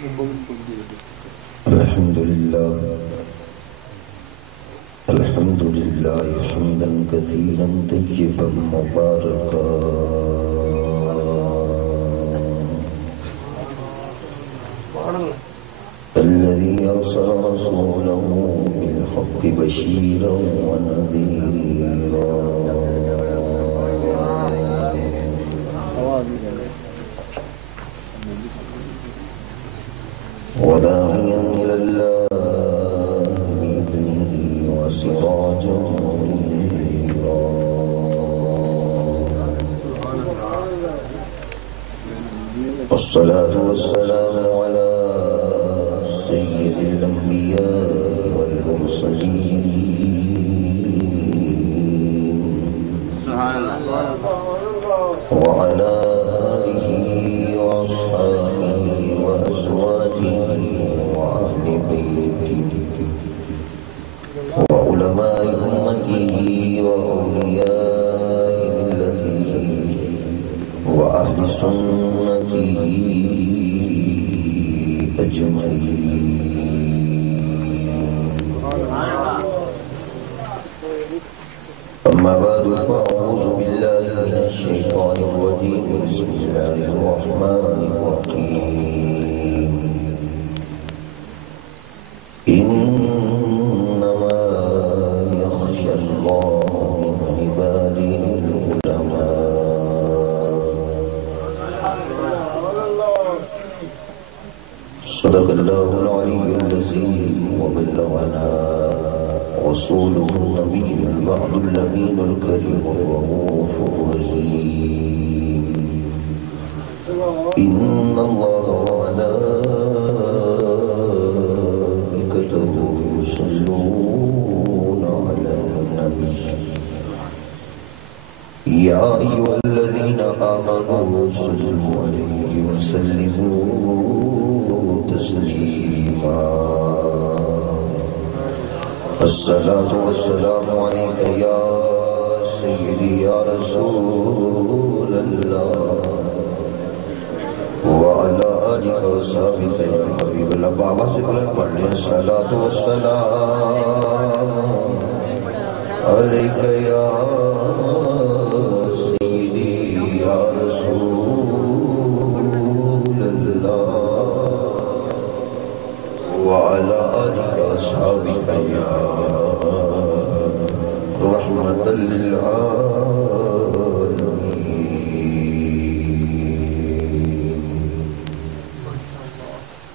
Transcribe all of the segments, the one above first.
الحمد لله حمدا كثيرا طيبا مباركا الذي أرسل رسوله بالحق بشيرا ونذيرا وداعيا إلى الله بإذنه وسراجا منيرا والصلاة والسلام على سيد الأنبياء والمرسلين وعلى آله وأصحابه وأزواجه وأهل بيته وعلماء أمته وأولياء ملته وأهل سنته أجمعين. أما بعد فأعوذ بالله من الشيطان الرجيم. بسم الله الرحمن الرحيم. إنما يخشى الله من عباده العلماء. صدق الله العلي العظيم وبلغنا رسوله النبي الوعد الأمين الكريم الرؤوف الرحيم. إن الله وملائكته يصلون على النبي يا أيها الذين آمنوا صلوا عليه وسلموا تسليما. الصلاة والسلام عليك يا سيدي يا رسول الله وعلى آلك وصحبك يا حبيب الله. بابا سے بلند پڑھنے الصلاة والسلام عليك يا سيدي يا رسول الله وعلى آلك وصحبك يا رحمة للعالمين.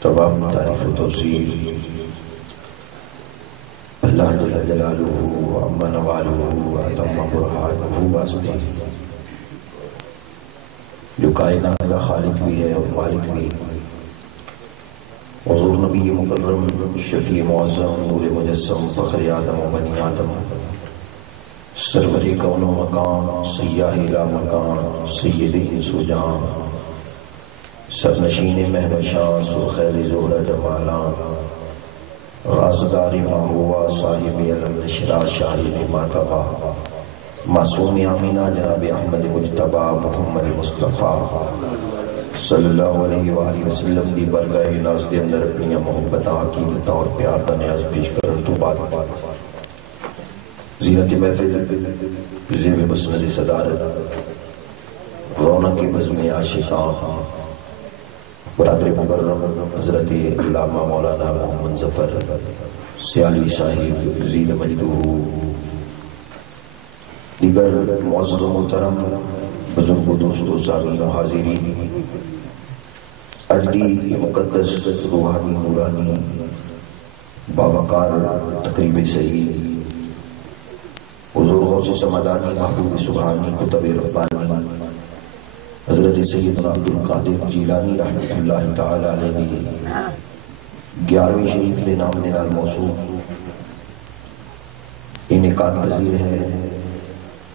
تمام تعریف و توصیف اللہ جل جلالہ وعم نوالہ واتم برہانہ واسطے جو کائنات کا خالق بھی ہے اور مالک بھی. حضور نبی مکرم شفیع معظم نور مجسم فخر آدم و بنی آدم سرور کون و مکان سیاہ لا مکان سید انس و جان سرنشین مہر شان سرخیل زہر جمالان رازدار محبوبہ صاحب علم نشرا شاہد ماتبہ معصوم آمینہ جناب احمد مجتبہ محمد مصطفیٰ صلی اللہ علیہ وآلہ وسلم دی برگاہ ناز دے اندر اپنی محبت عقیدت اور پیار دا نیاز پیش کرن تو بعد زینت محفل زیب مسند صدارت رونق بزم عاشقان برادر مکرم حضرت علامہ مولانا محمد ظفر سیالوی صاحب زید مجدہ دیگر معزز و محترم بزرگ و دوستو سامعین و حاضرین اجلی مقدس روحانی نورانی باوقار تقریب صحیح حضور غوث سمدانی محبوب سبحانی کتب ربانی حضرت سیدنا عبدالقادر جیلانی رحمت اللہ تعالی علیہ 11ویں شریف کے نام نال موصوف انعقاد پذیر ہے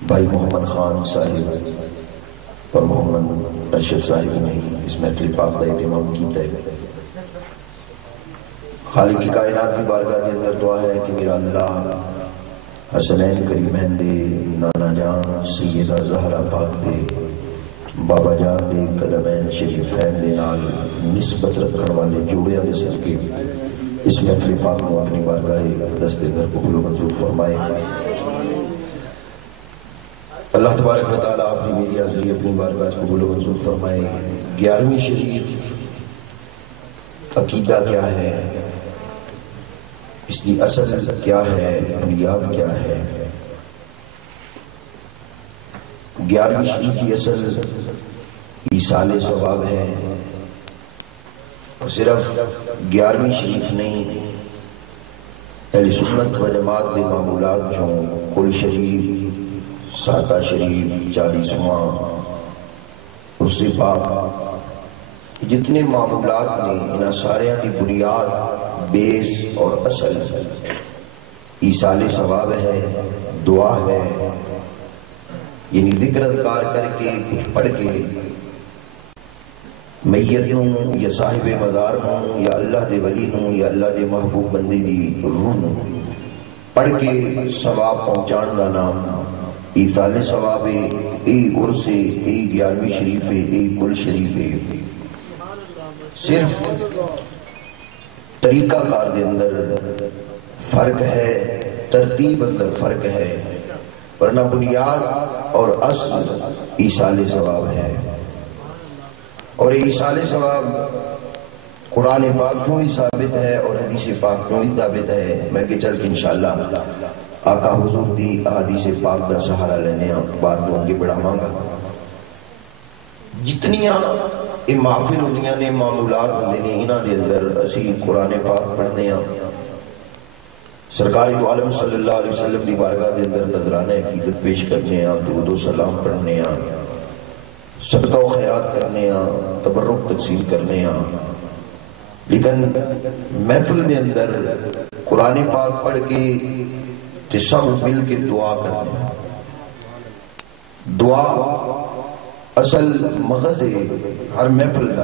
بھائی محمد خان صاحب اور محمد ارشد صاحب نے اس محفل پاک کا اہتمام کیتا ہے. خالق کی کائنات کی بارگاہ کے اندر دعا ہے کہ میرا اللہ حسنین کریمین دے نانا جان سیدہ زہرا پاک دے بابا جان دے قدمین شریفین دے نال نسبت رکھن والے جوڑیاں دے صدقے اس محفل پاک کو اپنی بارگاہ دست اندر قبول و منظور فرمائے۔ اللہ تبارک و تعالیٰ اپنی میری حاضری اپنی بارگاہ قبول و منظور فرمائے۔ 11ویں شریف عقیدہ کیا ہے، اس کی اصل کیا ہے، بنیاد کیا ہے؟ 11ویں شریف کی اصل ایصال ثواب ہے، اور صرف 11ویں شریف نہیں، اہل سنت و جماعت کے معمولات جو کل شریف، ساتہ شریف، 40واں، اس سے پاک جتنے معمولات نے، انہاں سارے کی بنیاد، بیس اور اصل ایصال ثواب ہے، دعا ہے، یعنی ذکر اذکار کر کے کچھ پڑھ کے میت ہوں یا صاحب مزار ہوں یا اللہ دے ولی ہوں یا اللہ دے محبوب بندے دی روح ہوں پڑھ کے ثواب پہنچان دا نام ایصال ثواب ہے۔ اے عرس ہے، اے 11ویں شریف ہے، اے کل شریف ہے۔ صرف طریقہ کار دے اندر فرق ہے، ترتیب اندر فرق ہے، ورنہ بنیاد اور اصل ایصال ثواب ہے۔ اور ایصال ثواب قرآن پاک جو ہی ثابت ہے اور حدیث پاک جو ہی ثابت ہے۔ میں کہ چل کے انشاءاللہ آقا حضور دی احادیث پاک کا سہارا لینے بات دوں گے بڑھاواں گا۔ جتنیاں یہ محفل ہوندیاں نے، معمولات ہوندے نے، انہاں دے اندر اسی قرآن پاک پڑھنے ہاں، سرکار عالم صلی اللہ علیہ وسلم دی بارگاہ دے اندر نذرانہ عقیدت پیش کرنے ہاں، درود و سلام پڑھنے ہاں، صدقہ و خیرات کرنے ہاں، تبرک تقسیم کرنے ہاں، لیکن محفل دے اندر قرآن پاک پڑھ کے تے سب مل کے دعا کرنے ہاں۔ دعا اصل مغز ہے ہر محفل دا،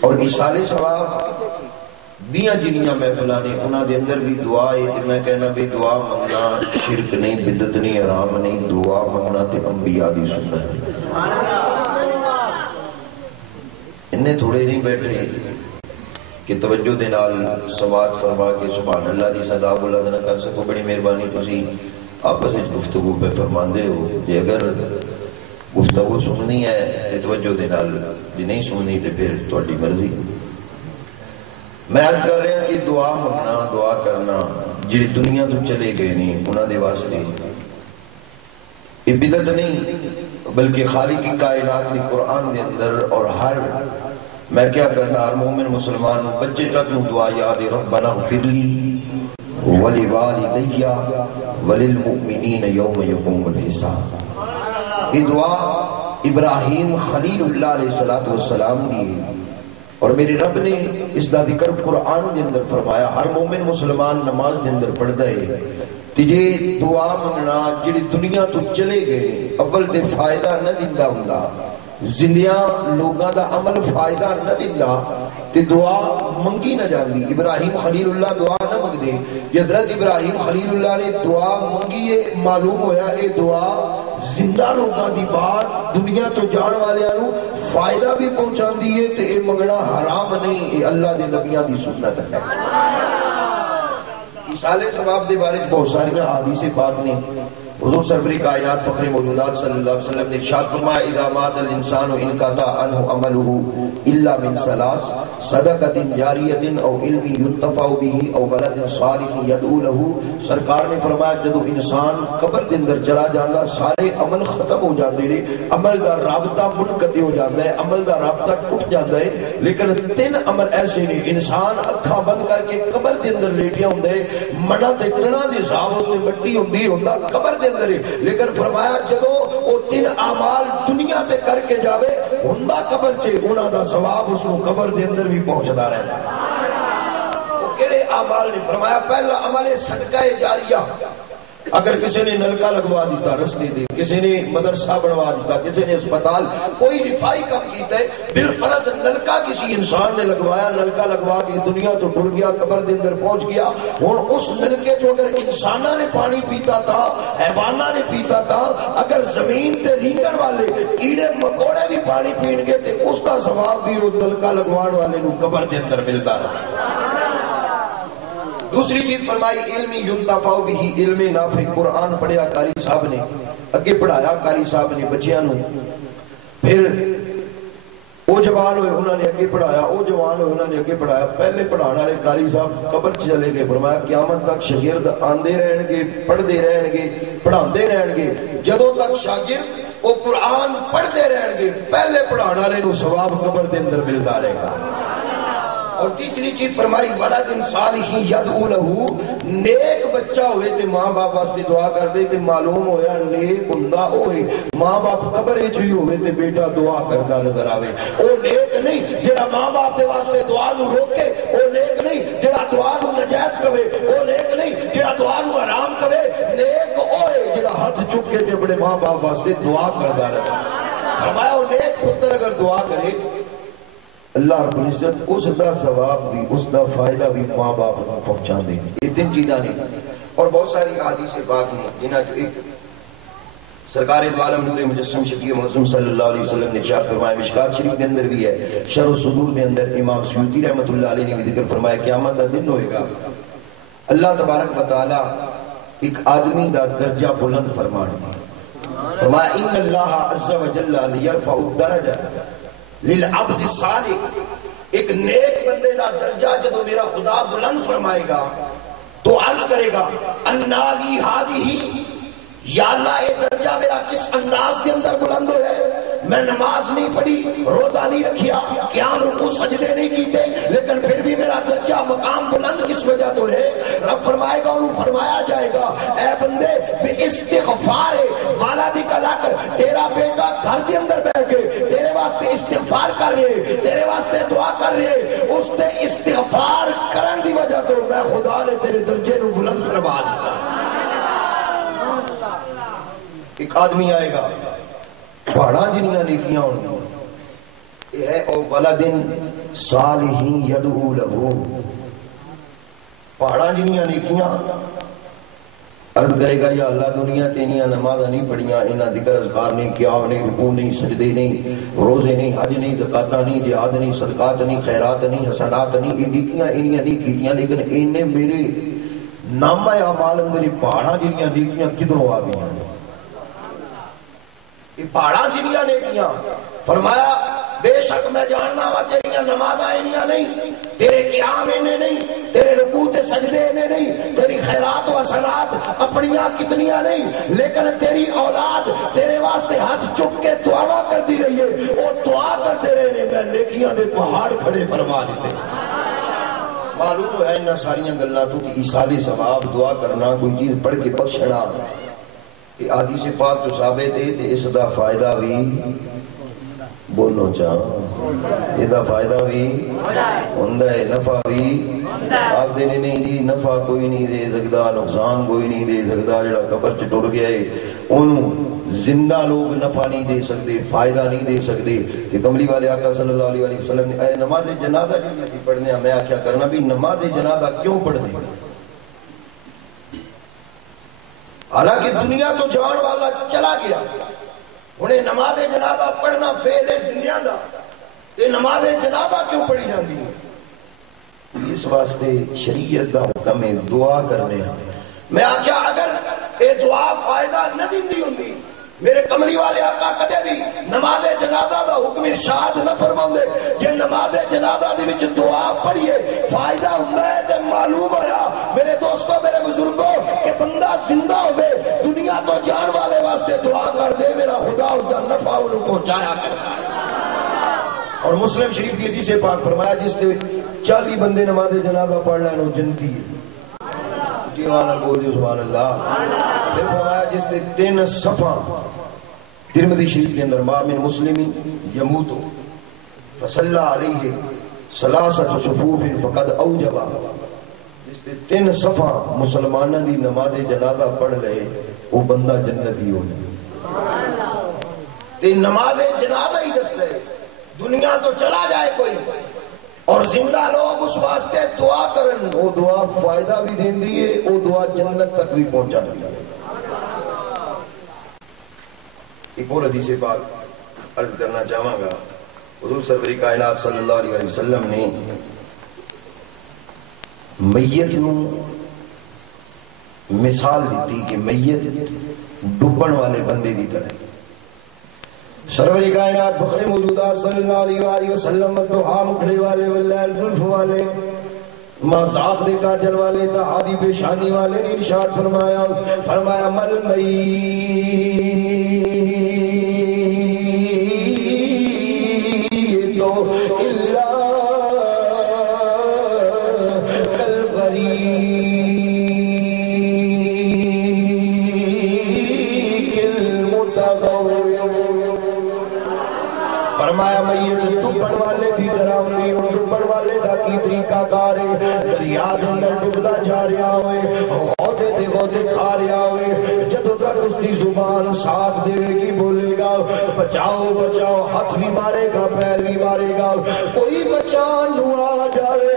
اور ایصال ثواب دیاں جنیاں محفلہ نے انہاں دے اندر بھی دعا ہے۔ تے میں کہنا بھی دعا منگنا شرک نہیں، بدعت نہیں، حرام نہیں، دعا منگنا تے انبیاء دی سنت ہے۔ انہیں تھوڑے نہیں بیٹھے کہ توجہ دے نال سماعت فرما کے سبحان اللہ دی صدا بلند نہ کر سکو، بڑی مہربانی تسی آپس وچ گفتگو پہ فرماندے ہو، کہ اگر گفتگو سننی ہے تے توجہ دے نال، جے نہیں سننی تے پھر تہاڈی مرضی۔ میں عرض کر رہا کہ دعا منگنا، دعا کرنا جڑی دنیا تو چلے گئے نہیں انہاں دے واسطے یہ بدعت نہیں، بلکہ خالق کی کائنات کی قرآن دے اندر، اور ہر میں کیا کرنا ہر مومن مسلمان بچے تک نو دعا یاد ہے، ربنا اغفر لی ولوالدی وللمؤمنین یوم یقوم الحساب۔ یہ دعا ابراہیم خلیل اللہ علیہ السلام کی، اور میرے رب نے اس دا ذکر قرآن دے اندر فرمایا۔ ہر مومن مسلمان نماز دے اندر پڑھدا ہے، تجھے دعا منگنا جڑی دنیا تو چلے گئے اول تے فائدہ نہ دیندا ہوندا، زندیاں لوگاں دا عمل فائدہ نہ دیندا تے دعا منگی نہ جاندی۔ ابراہیم خلیل اللہ دعا نہ منگدے، حضرت ابراہیم خلیل اللہ نے دعا منگی ہے، معلوم ہویا اے دعا زندہ لوگاں دی بات دنیا تو جان والیاں نو فائدہ بھی پہنچاندی ہے، تے اے منگنا حرام نہیں، اے اللہ دے نبیاں دی سنت ہے۔ ایصال ثواب دے بارے بہت ساری احادیث پاک نے۔ حضور سرور کائنات فخر موجودات صلی اللہ علیہ وسلم نے ارشاد فرمایا اذا مات الانسان انقطع عنه عمله الا من ثلاث صدقۃ جاریۃ او علم ينتفع به او ولد صالح يدعو له۔ سرکار نے فرمایا جدو انسان قبر دے اندر چلا جاندا سارے عمل ختم ہو جاندے نے، عمل دا رابطہ منقطع ہو جاندا ہے، عمل دا رابطہ ٹوٹ جاندا ہے، لیکن تین عمل ایسے نے انسان اکھاں بند کر کے قبر دے اندر لیٹیا ہوندا ہے، منا تے ٹنا دے حساب اس تے مٹی ہوندی ہوندا قبر دے اندر، لیکن فرمایا جدو وہ تین اعمال دنیا تے کر کے جاوے ہوندا قبر چے انہاں دا ثواب اس کو قبر دے اندر بھی پہنچدا رہندا۔ وہ کیڑے اعمال نے؟ فرمایا پہلا عمل ہے صدقہ جاریہ، اگر کسی نے نلکا لگوا دیتا رستے دے، کسی نے مدرسہ بنوا دیتا، کسی نے اسپتال، کوئی رفائی کم کیتا ہے، بالفرض نلکا کسی انسان نے لگوایا، نلکا لگوا کے دنیا تو ٹر گیا، قبر دے اندر پہنچ گیا، اور اس نلکے جو اگر انسانہ نے پانی پیتا تھا، حیوانہ نے پیتا تھا، اگر زمین تے رینگن والے کیڑے مکوڑے بھی پانی پین گے تے اس کا ثواب بھی وہ نلکا لگوان والے نو قبر دے اندر ملتا رہا۔ دوسری چیز فرمائی علمی ینتفع بھی، علم نافع، قرآن پڑھیا قاری صاحب نے، اگے پڑھایا قاری صاحب نے بچیاں نو، پھر وہ جوان ہوئے انہوں نے اگے پڑھایا، وہ جوان ہوئے انہوں نے اگے پڑھایا، پہلے پڑھانا رہے قاری صاحب قبر چلے گئے، فرمایا قیامت تک شاگرد آندے رہن گے، پڑھدے رہن گے، پڑھاندے رہن گے، جدوں تک شاگرد وہ قرآن پڑھدے رہن گے، پہلے پڑھانا رہے نو ثواب قبر دے اندر ملتا رہے گا۔ اور تیسری چیز فرمائی ولد صالح یدعو لہ، نیک بچہ ہوئے تے ماں باپ واسطے دعا کر دے تے معلوم ہویا نیک ہوندا ہوئے، ماں باپ قبر وچ بھی ہوئے تے بیٹا دعا کردا نظر آوے، او نیک نہیں جڑا ماں باپ دے واسطے دعا نو روکے، او نیک نہیں جڑا دعا نو نجات کہے، او نیک نہیں جڑا دعا نو حرام کہے، نیک ہوئے جڑا ہاتھ چک کے اپنے ماں باپ واسطے دعا کردا رہے۔ فرمایا وہ نیک پتر اگر دعا کرے اللہ رب العزت اس دا ثواب بھی، اس دا فائدہ بھی ماں باپ کو پہنچا دے۔ یہ تین چیزاں نے اور بہت ساری حدیث پاک نے، جنہاں جو ایک سرکار دو عالم نور مجسم شفیع معظم صلی اللہ علیہ وسلم نے ارشاد فرمایا، مشکات شریف کے اندر بھی ہے، شرح الصدور کے اندر امام سیوطی رحمۃ اللہ علیہ نے بھی ذکر فرمایا، قیامت کا دن ہوئے گا، اللہ تبارک و تعالی ایک آدمی دا درجہ بلند فرمانا، فرمایا ان اللہ عز و جل لیرفع الدرجہ للعبد الصالح، ایک نیک بندے دا درجہ جدو میرا خدا بلند فرمائے گا تو عرض کرے گا انا لی ہادی، یا اللہ اے درجہ میرا کس انداز کے اندر بلند ہو ہے، میں نماز نہیں پڑھی، روزہ نہیں رکھیا، قیام رکوع سجدے نہیں کیتے، لیکن پھر بھی میرا درجہ مقام بلند کس وجہ تو ہے؟ رب فرمائے گا، انہوں فرمایا جائے گا اے بندے بے استغفار والدک لک، تیرا بیٹا گھر کے اندر بیٹھ کے تیرے واسطے استغفار کر رہے، تیرے واسطے دعا کر رہے، اس تے استغفار کرن دی وجہ تو میں خدا نے تیرے درجے نو بلند فرما دیا۔ ایک آدمی آئے گا پہاڑاں جنیاں نیکیاں ہوں، یہ ہے او ولد صالح یدعو لہ، پہاڑاں جنیاں نیکیاں، عرض کرے گا یا اللہ دنیا تینیاں نمازہ نہیں پڑھیاں، انہاں ذکر اذکار نہیں کیا، نہیں رکوع نہیں، سجدے نہیں، روزے نہیں، حج نہیں، زکاة نہیں، جہاد نہیں، صدقات نہیں، خیرات نہیں، حسنات نہیں، یہ نیکیاں انہاں نہیں کیتیاں، لیکن انہیں میرے نامہ اعمال اندر پہاڑاں جنیاں نیکیاں کدھروں آ گئی ہیں؟ یہ پہاڑاں جنیاں نیکیاں، فرمایا بے شک میں جاننا وا تیریاں نمازاں انیاں نہیں، تیرے قیام انہیں نہیں، تیرے رکوع تے سجدے انہیں نہیں، تیری خیرات و حسنات اپنیاں کتنیاں نہیں، لیکن تیری اولاد تیرے واسطے ہاتھ چک کے دعا کرتی رہی ہے، وہ دعا کرتے رہے نے، میں نیکیاں دے پہاڑ کھڑے فرما دیتے۔ معلوم ہے انہاں ساریاں گلاں تو کہ ایصال ثواب، دعا کرنا، کوئی چیز پڑھ کے بخشنا، یہ حدیث پاک جو ثابت ہے تے اس دا فائدہ بھی بولو چاہ، یہ دا فائدہ بھی ہوندہ ہے، نفع بھی آپ دینے نہیں دی، نفع کوئی نہیں دے سکتا، نقصان کوئی نہیں دے سکتا، جڑا قبر چ ٹر گیا ہے انہوں زندہ لوگ نفع نہیں دے سکتے، فائدہ نہیں دے سکتے۔ کہ کملی والے آقا صلی اللہ علیہ وسلم نے اے نماز جنازہ جو پڑھنے میں آکھیا کرنا بھی نماز جنازہ کیوں پڑھنے؟ حالانکہ دنیا تو جان والا چلا گیا، انہیں نماز جنازہ پڑھنا فعل ہے زندیاں دا، یہ نماز جنازہ کیوں پڑھی جاتی ہے؟ اس واسطے شریعت دا حکم ہے دعا کرنے ہیں۔ میں آکھیا اگر یہ دعا فائدہ نہ دیندی ہوندی، میرے کملی والے آقا کدے بھی نماز جنازہ دا حکم ارشاد نہ فرماؤندے، جے نماز جنازہ دی وچ دعا پڑھیے فائدہ ہوندا ہے تے معلوم ہویا میرے دوستو، میرے بزرگوں، کہ بندہ زندہ ہوئے دنیا تو جان والے واسطے دعا کر دے، میرا خدا اس دا نفع انہوں پہنچایا کرتا ہے۔ اور مسلم شریف کی حدیث پاک فرمایا جس نے 40 بندے نماز جنازہ پڑھ لیں وہ جنتی ہے، جیوانا بول جو سبحان اللہ۔ پھر فرمایا جس نے 3 صفحہ، ترمذی شریف کے اندر ما من مسلم یموت فصلی علیہ ثلاثۃ صفوف فقد اوجب، جس تین صفحہ مسلمانوں دی نماز جنازہ پڑھ لے وہ بندہ جنتی ہو جائے. نماز جنازہ ہی دس لے دنیا تو چلا جائے کوئی اور زندہ لوگ اس واسطے دعا کرن وہ دعا فائدہ بھی دین دیئے وہ دعا جنت تک بھی پہنچا دیئے. ایک اور حدیث پاک عرض کرنا چاہوں گا. حضور سرور کائنات صلی اللہ علیہ وسلم نے میت نو مثال دیتی کہ میت ڈبن والے بندے دی طرح. سرور کائنات فخر موجودات صلی اللہ علیہ وسلم دعا مکھڑے والے واللیل ظلف والے مازاق دے کاجل والے تہادی پیشانی والے نے ارشاد فرمایا مل فرمایا میت ڈبن والے دی طرح ہوندی ہوں. ڈبن والے دا کی طریقہ کارے دریا دے اندر ڈبدا جا رہا ہوئے غوطے تے غوطے کھا رہا ہوئے جدوں تک اس دی زبان ساتھ دے گی بولے گا بچاؤ بچاؤ ہاتھ بھی مارے گا پیر بھی مارے گا کوئی بچان نو آ جاوے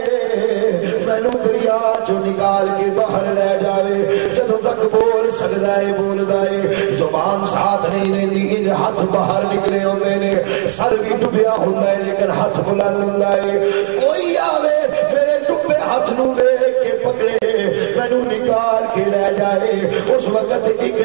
مینو دریا چو نکال کے باہر لے جاوے. جدوں تک بول سکدا ہے بولدا ہے زبان ساتھ نہیں رہندی ان ہاتھ باہر نکلے ہوندے نے سر بھی ڈبیا ہوندا ہے لیکن ہاتھ بلند ہوندا ہے. کوئی آوے میرے ڈبے ہاتھ نو دیکھ کے پکڑے مینو نکال کے لے جائے اس وقت ایک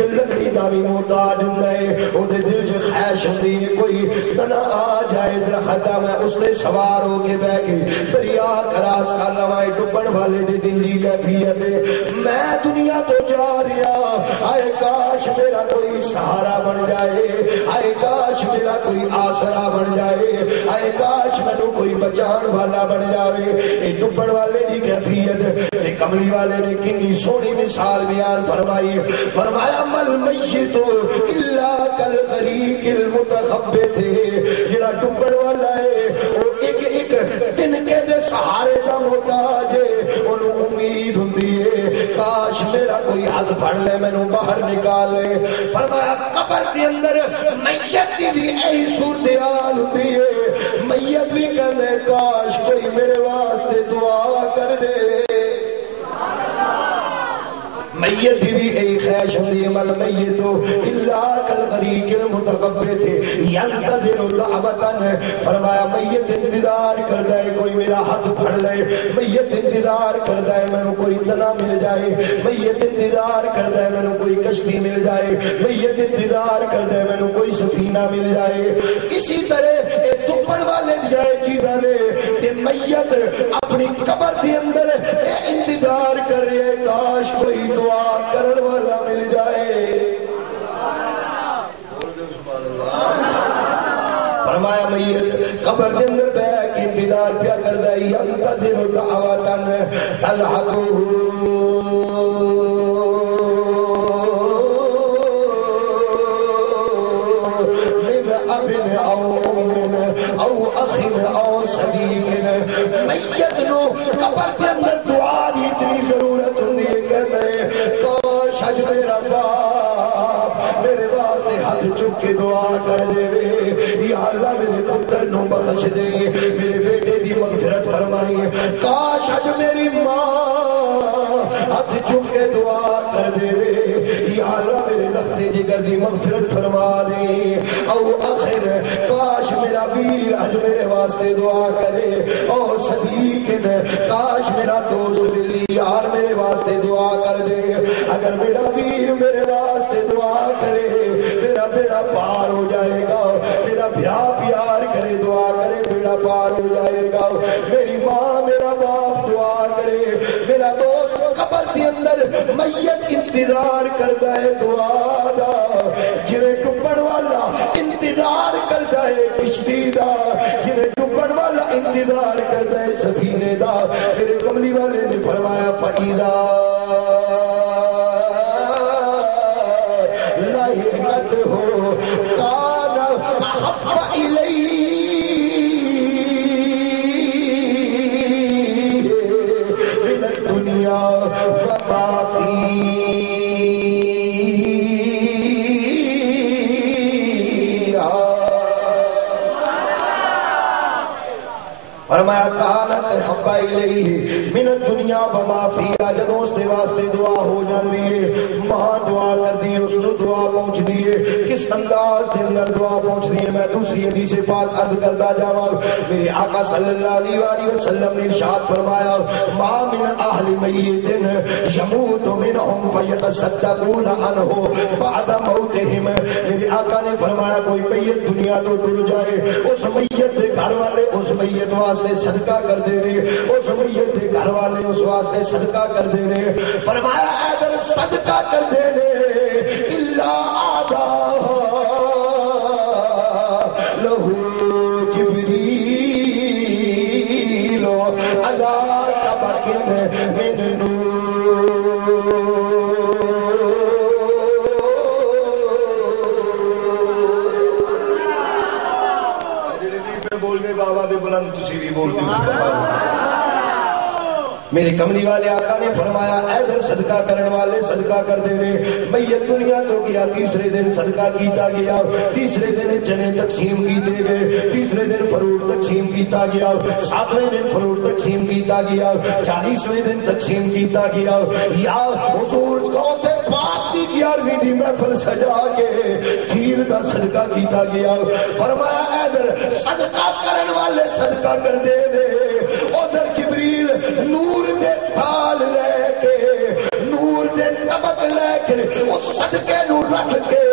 لکڑی دا بھی محتاج ہوندا ہے او دے دل چ خواہش ہوندی ہے کوئی تنا آ جائے درخت میں اس نے سوار ہو کے بہ کے دریا کراس کر لواں. ڈبن والے دی دل دی کیفیت میں دنیا تو جا رہا آئے کاش میرا کوئی سہارا بن جائے آئے کاش میرا کوئی آسرا بن جائے آئے کاش مینوں کوئی بچان والا بن جائے. اے ڈبن والے دی کیفیت تے کملی والے نے کتنی سونی مثال بیان فرمائی. فرمایا مل میت الا کالغریق المتخبط جڑا ڈبن والا ہے وہ ایک تنکے دے سہارے دا محتاج ہے اونوں امید ہوندی ہے کاش میرا کوئی ہاتھ پھڑ لے مینوں باہر نکالے. فرمایا قبر دے اندر میت دی بھی ایہی صورتحال ہوندی ہے میت بھی کہندے کاش کوئی میرے واسطے دعا کر دے. میت بھی ایک خیش ہوندی مل میتو الا کالغریق المتخبط ینتظر دعوتن. فرمایا میت انتظار کردا ہے کوئی میرا ہاتھ پھڑ لے میت انتظار کردا ہے مینوں کوئی تنا مل جائے میت انتظار کردا ہے مینوں کوئی کشتی مل جائے میت انتظار کردا ہے مینوں کوئی سفینہ مل جائے. اسی طرح اے ڈبن والے جائے چیزاں نے تے میت اپنی قبر دے اندر انتظار کر رہے ہیں کاش کوئی دعا کرن والا مل جائے. فرمایا میت قبر دے اندر بیٹھ کے انتظار پیا کردا ہے ینتظر دعوتن تلحقہ من ابن او ام او اخ او صدیق. میت نو قبر دے اندر دعا دی اتنی ضرورت ہوندی ہے کہندے کاش اج میرا باپ میرے واسطے ہاتھ چک کے دعا کر دے یا اللہ میرے پتر نو بخش دے میرے بیٹے دی مغفرت فرمائی. کاش اج میری ماں ہاتھ چک کے دعا کر دے یا اللہ میرے لختے جگر دی مغفرت فرما دے. او آخر کاش میرا ویر اج میرے واسطے دعا کرے اور صدیق کاش میرا دوست ملی یار میرے واسطے دعا کر دے. اگر میرا ویر میرے واسطے دعا کرے میرا بیڑا پار ہو جائے گا میرا بھرا پیار کرے دعا کرے بیڑا پار ہو جائے گا. میری ماں میرا باپ دعا کرے میرا دوست قبر کے اندر میت انتظار کرتا ہے دعا دا جویں ڈبن والا انتظار کرتا ہے کشتی دا جویں ڈبن والا انتظار کرتا ہے سفینے دا. میرے کملی والے نے فرمایا فَإِذَا فرمایا کانت حبا الیہ من الدنیا وما فیہا، جدوں اس دے واسطے دعا ہو جاندی ہے، ماں دعا کردی ہے، اس نو دعا پہنچدی ہے، کس انداز دے اندر دعا پہنچدی ہے؟ میں دوسری حدیث پاک عرض کردا جاواں، میرے آقا صلی اللہ علیہ وآلہ وسلم نے ارشاد فرمایا ما من اہل میت یموت منہم فیتصدقون عنہ بعد موتہم، میرے آقا نے فرمایا کوئی میت دنیا تو ٹر جائے، اس میت دے گھر والے اس میت واسطے صدقہ کر دے رہے، اس میت دے گھر والے اس واسطے صدقہ کر دے رہے، فرمایا اگر صدقہ کر دے رہے الا آدھا لہو جبریل علی طبق من نور، بابا دے بلند تسی بھی بولتے ہو سبحان اللہ۔ میرے کملی والے آقا نے فرمایا ادھر صدقہ کرنے والے صدقہ کر دے رہے، میت دنیا تو گیا، تیسرے دن صدقہ کیتا گیا، تیسرے دن چنے تقسیم کیتے گئے، تیسرے دن فروٹ تقسیم کیتا گیا، ساتویں دن فروٹ تقسیم کیتا گیا، 40ویں دن تقسیم کیتا گیا، یا حضور کو سے پاک دی 11ویں دی محفل سجا کے کھیر دا صدقہ کیتا گیا، فرمایا ادھر صدقہ کرنے والے صدقہ کر دے رہے، ادھر جبریل نور دے تھال لے کے، نور دے طبق لے کے اس صدقے نو رکھ کے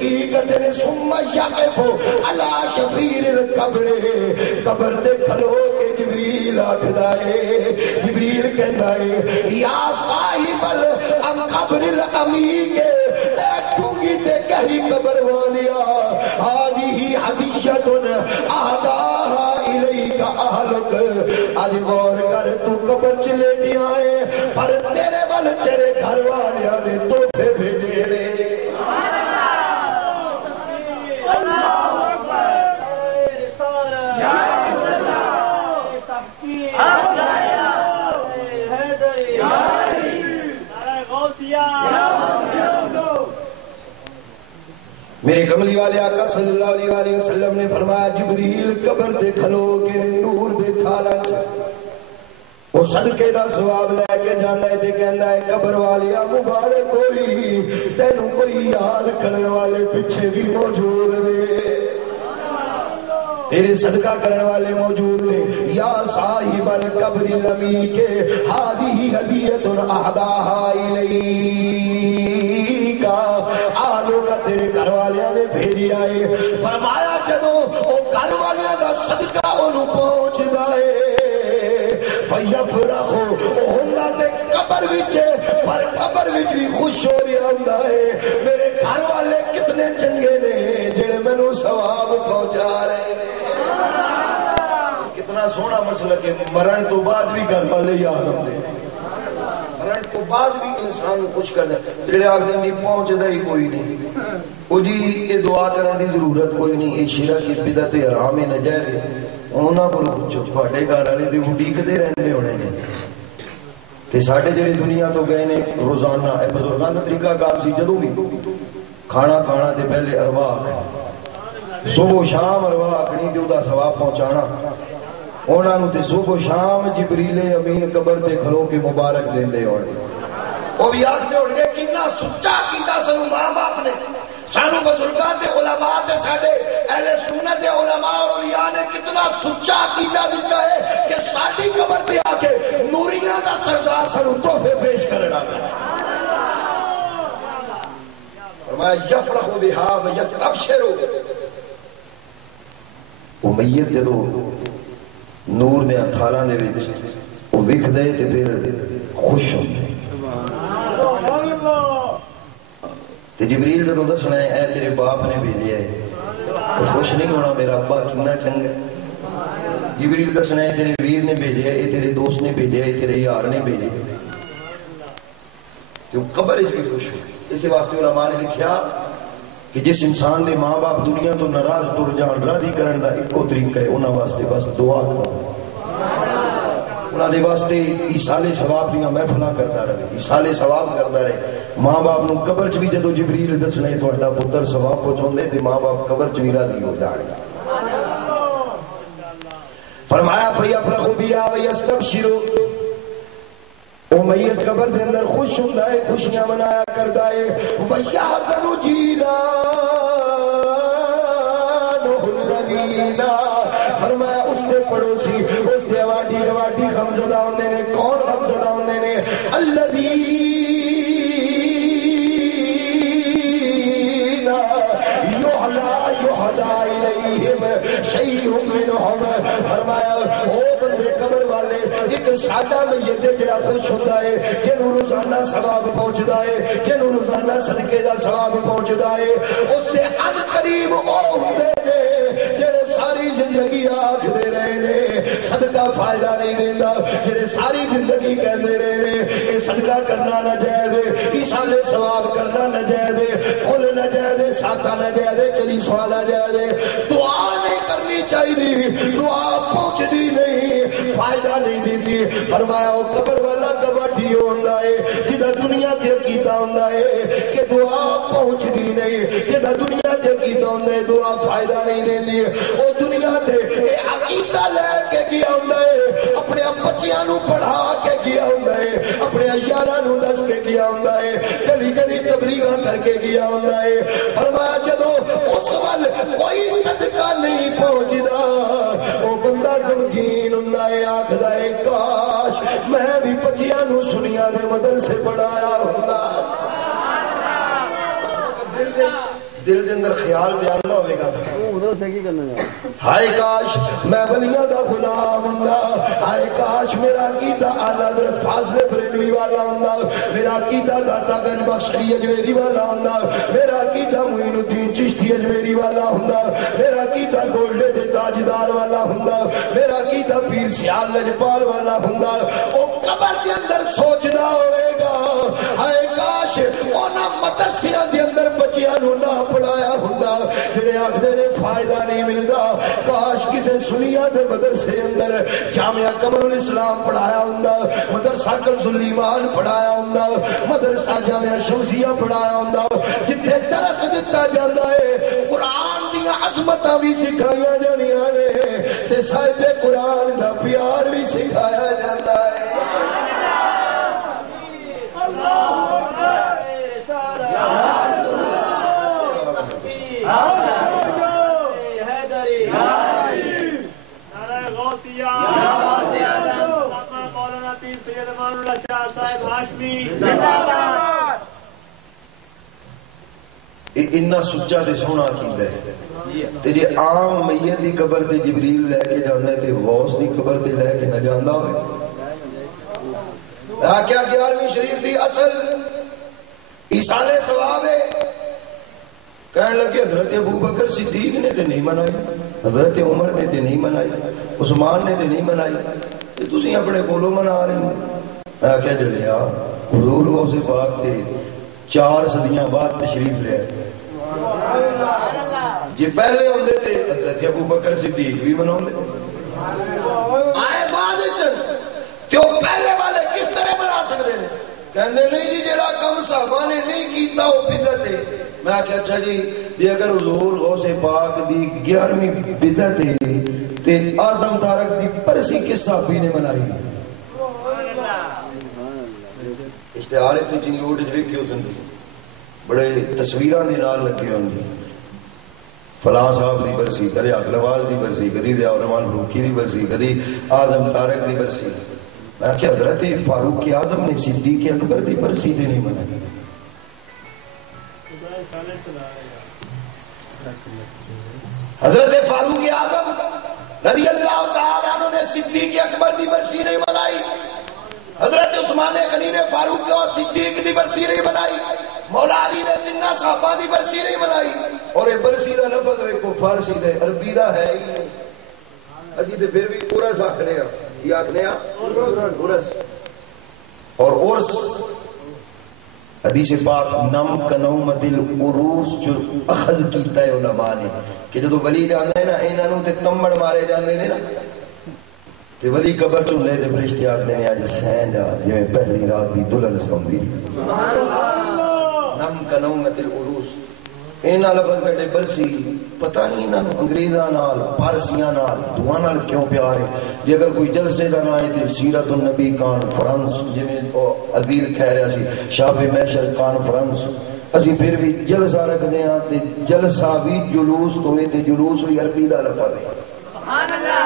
کی کہتے نے ثم یقف علی شفیر القبر، قبر تے کھلو کے جبریل آکھدا ہے، جبریل کہندا ہے یا صاحب القبر العمیق، اے ڈونگی تے گہری قبر والیا، ہذہ ہدیۃ اہداھا الیک اہلک، آج غور کر تو قبر چ لیٹی آئے پر تیرے ول تیرے گھر والیاں نے تحفے بھیجے نے۔ میرے کملی والے آقا صلی اللہ علیہ وآلہ وسلم نے فرمایا جبریل قبر دے کھلو کے نور دے تھالا وہ صدقے دا ثواب لے کے جانا ہے، تے کہندا ہے قبر والیا مبارک ہوئی، تینوں کوئی یاد کرنے والے پیچھے بھی موجود نے، تیرے صدقہ کرنے والے موجود نے، یا صاحب القبر العمیق ہذہ ہدیۃ اہداھا الیک، آلوگا تیرے گھر والے نے بھیجی آئے، فرمایا جدو او گھر والے دا صدقہ انہوں پہنچ جائے فیفرخو ہونا تے قبر وچے، پر قبر وچ بھی خوش ہو رہا ہوندا ہے میرے گھر والے کتنے چنگے نے جڑے مینوں ثواب پہنچا رہے نے۔ کتنا سونا مسلک ہے، مرن تو بعد بھی گھر والے یاد آتے ہیں، مرن تو بعد بھی انسان کو کچھ کردا ہے، جڑے آکھدے نہیں پہنچدا ہی کوئی نہیں، او جی یہ دعا کرن دی ضرورت کوئی نہیں، یہ شرک کی بدعت حرام ہے ناجائز ہے، انہاں کو تواڈے گھر والے تے اڈیکدے رہندے ہونے نے، تے ساڈے جڑے دنیا تو گئے نے روزانہ اے بزرگاں دا طریقہ کار سی، جدوں بھی کھانا کھانا تے پہلے ارواح صبح و شام ارواح اکھنی تے دا ثواب پہنچانا، انہاں نوں تے صبح و شام جبریل امین قبر تے کھلو کے مبارک دیندے ہون، او بھی آکھدے ہون گے کتنا سچا کیتا سانوں ماں باپ نے، سانوں بزرگاں تے علماء تے ساڈے اہل سنت دے علماء اور اولیاء نے کتنا سچا کیتا دیتا ہے کہ ساڈی قبر تے آ کے نوریاں دا سردار سانوں تحفے پیش کرنا ہے، فرمایا یفرح بہا ویستبشر، وہ میت جدو نور دے تھالاں دے وچ وہ وکھدے تے پھر خوش ہوندے، تے جبریل جدوں دسنا ہے اے تیرے باپ نے بھیجیا ہے، بس خوش نہیں ہونا میرا ابا کتنا چنگا ہے، جبریل دسنا ہے تیرے ویر نے بھیجیا ہے، اے تیرے دوست نے بھیجیا ہے، تیرے یار نے بھیجیا ہے، تے وہ قبر وچ بھی خوش ہوئے۔ اس واسطے علماء نے لکھیا کہ جس انسان دے ماں باپ دنیا تو ناراض ٹر جان، راضی کرن دا اکو طریقہ ہے انہاں واسطے بس دعا کرو، انہاں دے واسطے ایصال ثواب دیاں محفلاں کرتا رہے، ایصال ثواب کرتا رہے، ماں باپ نو قبر چ بھی جدو جبریل دسنا ہے تہاڈا پتر ثواب پہنچاوندے تے ماں باپ قبر چ بھی راضی ہو جان۔ فرمایا فَيَفْرَخُ بِهَا وَيَسْتَبْشِرُ، او میت قبر دے اندر خوش ہوندا ہے، خوشیاں منایا کردا ہے، وَيَحْزَنُ جِيرَانُهُ الَّذِينَ، فرمایا اس دے پڑوسی، اس دے گواڈی غمزدہ ہوندے نے، کون غمزدہ ہوندے نے؟ الَّذِينَ يُحْدَى إِلَيْهِمْ شَيْءٌ مِّنْهُمْ، فرمایا او بندے قبر والے ایک سادہ میت جڑا خوش ہوندا ہے، جنوں روزانہ ثواب پہنچدا ہے، جنوں روزانہ صدقے دا ثواب پہنچدا ہے، اس دے ان قریب او ہوندے نے جڑے ساری زندگی آکھدے رہے نے صدقہ فائدہ نہیں دیندا، جڑے ساری زندگی کہندے رہے نے اے صدقہ کرنا ناجائز ہے، ایصال ثواب کرنا ناجائز ہے، کھل ناجائز ہے، ساکا ناجائز ہے، چلی سوا ناجائز ہے، دعا نہیں کرنی چاہیے، دعا پہنچدی نہیں، فائدہ نہیں دیتی۔ فرمایا وہ قبر والا گواٹھی ہوندا ہے جدا دنیا تے عقیدہ ہوندا ہے کہ دعا پہنچدی نہیں، جدا دنیا تے عقیدہ ہوندا ہے دعا فائدہ نہیں دیندی، او دنیا تے اے عقیدہ لے کے گیا ہوندا ہے، اپنے بچیاں نو پڑھا کے گیا ہوندا ہے، اپنے یاراں نو دس کے گیا ہوندا ہے، گلی گلی تبلیغاں کر کے گیا ہوندا ہے۔ فرمایا جدوں اس ول کوئی صدقہ نہیں پہنچدا او بندہ غمگین ہوندا ہے، آکھدا ہے کاش میں بھی بچیاں نو سنیا دے مدرسے پڑھایا ہوندا۔ دل دے اندر خیال تے آندا ہوے گا ہائے کاش میں ولیاں دا غلام ہوندا، ہائے کاش میرا عقیدہ اعلی حضرت فاضل بریلوی والا ہوندا، میرا عقیدہ داتا گنج بخش علی اجمیری والا ہوندا، میرا عقیدہ معین الدین چشتی اجمیری والا ہوندا، میرا عقیدہ گولڈے دے تاجدار والا ہوندا، میرا عقیدہ پیر سیال لجپال والا ہوندا۔ او قبر دے اندر سوچدا ہوئے گا ہائے کاش اونا مدرسیاں دے اندر بچیاں نو نہ پڑھایا ہوندا، جڑے آکھدے نے فائدہ نہیں ملدا، کاش کسے سنیا دے مدرسے اندر جامعہ قمر الاسلام پڑھایا ہوندا، مدرسہ کنز الایمان پڑھایا ہوندا، مدرسہ جامعہ شمسیہ پڑھایا ہوندا، جتھے درس دتا جاندا ہے قرآن دیاں عظمتاں بھی سکھائیاں جانیاں نے تے صاحب قرآن دا پیار بھی سکھایا جاندا ہے۔ اتنا سچا تے سونا عقیدہ ہے تے جے عام میت دی قبر تے جبریل لے کے جاندا ہے تے غوث دی قبر تے لے کے نہ جاندا ہوئے۔ کیا 11ویں شریف دی اصل ایصال ثواب ہے؟ کہنے لگے حضرت ابو بکر صدیق نے تے نہیں منائی، حضرت عمر نے تے نہیں منائی، عثمان نے تے نہیں منائی، تے تسی اپنے کولوں منا رہے ہو۔ کیا جلیا حضور غوث پاک تھے 4 صدیاں بعد تشریف لے جی پہلے ہوندے تھے حضرت ابو بکر صدیق بھی مناؤندے آئے بعد چل تے وہ پہلے والے کس طرح بنا سکتے ہیں؟ کہندے نہیں جی جڑا کم صحابہ نے نہیں کیتا وہ بدعت ہے۔ میں کہا اچھا جی اگر حضور غوث پاک دی 11ویں بدعت ہے تے اعظم تارک دی پرسی کس صحابی نے منائی؟ اشتہار تے چنگوٹ ویکھی ہو سن بڑے تصویراں دے نال لگے ہون فلاں صاحب دی برسی، کدی اقلواز دی برسی، کدی ضیاء الرحمان فاروقی دی برسی، کدی اعظم تارک دی برسی۔ میں کہ حضرت فاروق اعظم نے صدیق اکبر دی برسی دے نہیں منائی۔ حضرت فاروق اعظم رضی اللہ تعالیٰ عنہ نے صدیق اکبر دی برسی نہیں منائی، حضرت عثمان غنی نے فاروق اور صدیق دی برسی نہیں منائی، مولا علی نے 3 صحابہ دی برسی نہیں منائی۔ اور یہ برسی دا لفظ کو فارسی دے عربی دا ہے ہی اسی تے پھر بھی عرس آکھنے ہاں، یہ آکھنے ہاں عرس۔ اور عرس حدیث پاک نم کنومت العروس جو اخذ کیتا ہے علماء نے کہ جدو ولی جاندے ہیں نا انہاں نوں تے کمڑ مارے جاندے نے نا تے ولی قبر چوں لے تے فرشتے آندے نے اج سین جا جویں پہلی رات دی دلہن سوندی سبحان اللہ۔ نم کنومت العروس اینا لفظ کٹے برسی پتہ نہیں نا انگریزاں نال پارسیاں نال دعا نال کیوں پیار ہے. جے اگر کوئی جلسے دا نہ ہے تے سیرت النبی کانفرنس جویں عزیز کہہ رہا سی شافی محشر کانفرنس اسی پھر بھی جلسہ رکھدے ہاں تے جلسہ بھی جلوس ہوئے تے جلوس بھی عربی دا لفظ ہے. سبحان اللہ.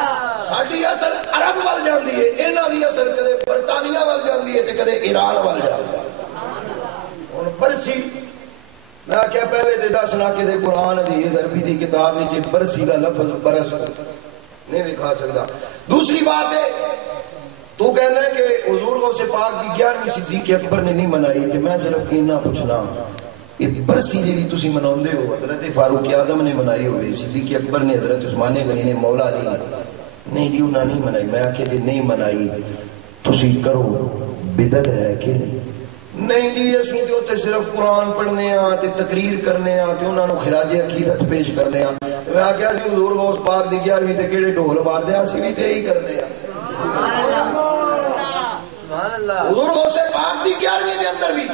ساڈی اصل عرب وال جاندی ہے انہاں دی اصل کدے برطانیہ وال جاندی ہے تے کدے ایران وال جاندی ہے. ہن برسی میں کیا پہلے تے دسنا کہ قرآن حدیث عربی دی کتاب وچ برسی دا لفظ برس نہیں دکھا سکتا. دوسری بات ہے تو کہنا ہے کہ حضور غوث پاک دی 11ویں صدیق اکبر نے نہیں منائی کہ میں صرف اتنا پوچھنا یہ برسی جی تسی مناؤندے ہو حضرت فاروق اعظم نے منائی ہوئی صدیق اکبر نے حضرت عثمان غنی نے مولا علی نے نہیں جی انہاں نہیں منائی. میں آخیا جی نہیں منائی تسی کرو بدعت ہے کہ نہیں جی اسی جو تے صرف قرآن پڑھنے ہاں تے تقریر کرنے ہاں تے انہاں نو خراج عقیدت پیش کرنے ہاں. میں آخیا سی حضور غوث پاک دی 11ویں تے کیڑے ڈھول ماردے ہاں اسی بھی تے ہی کرنے ہاں. حضور غوث پاک دی 11ویں دے اندر بھی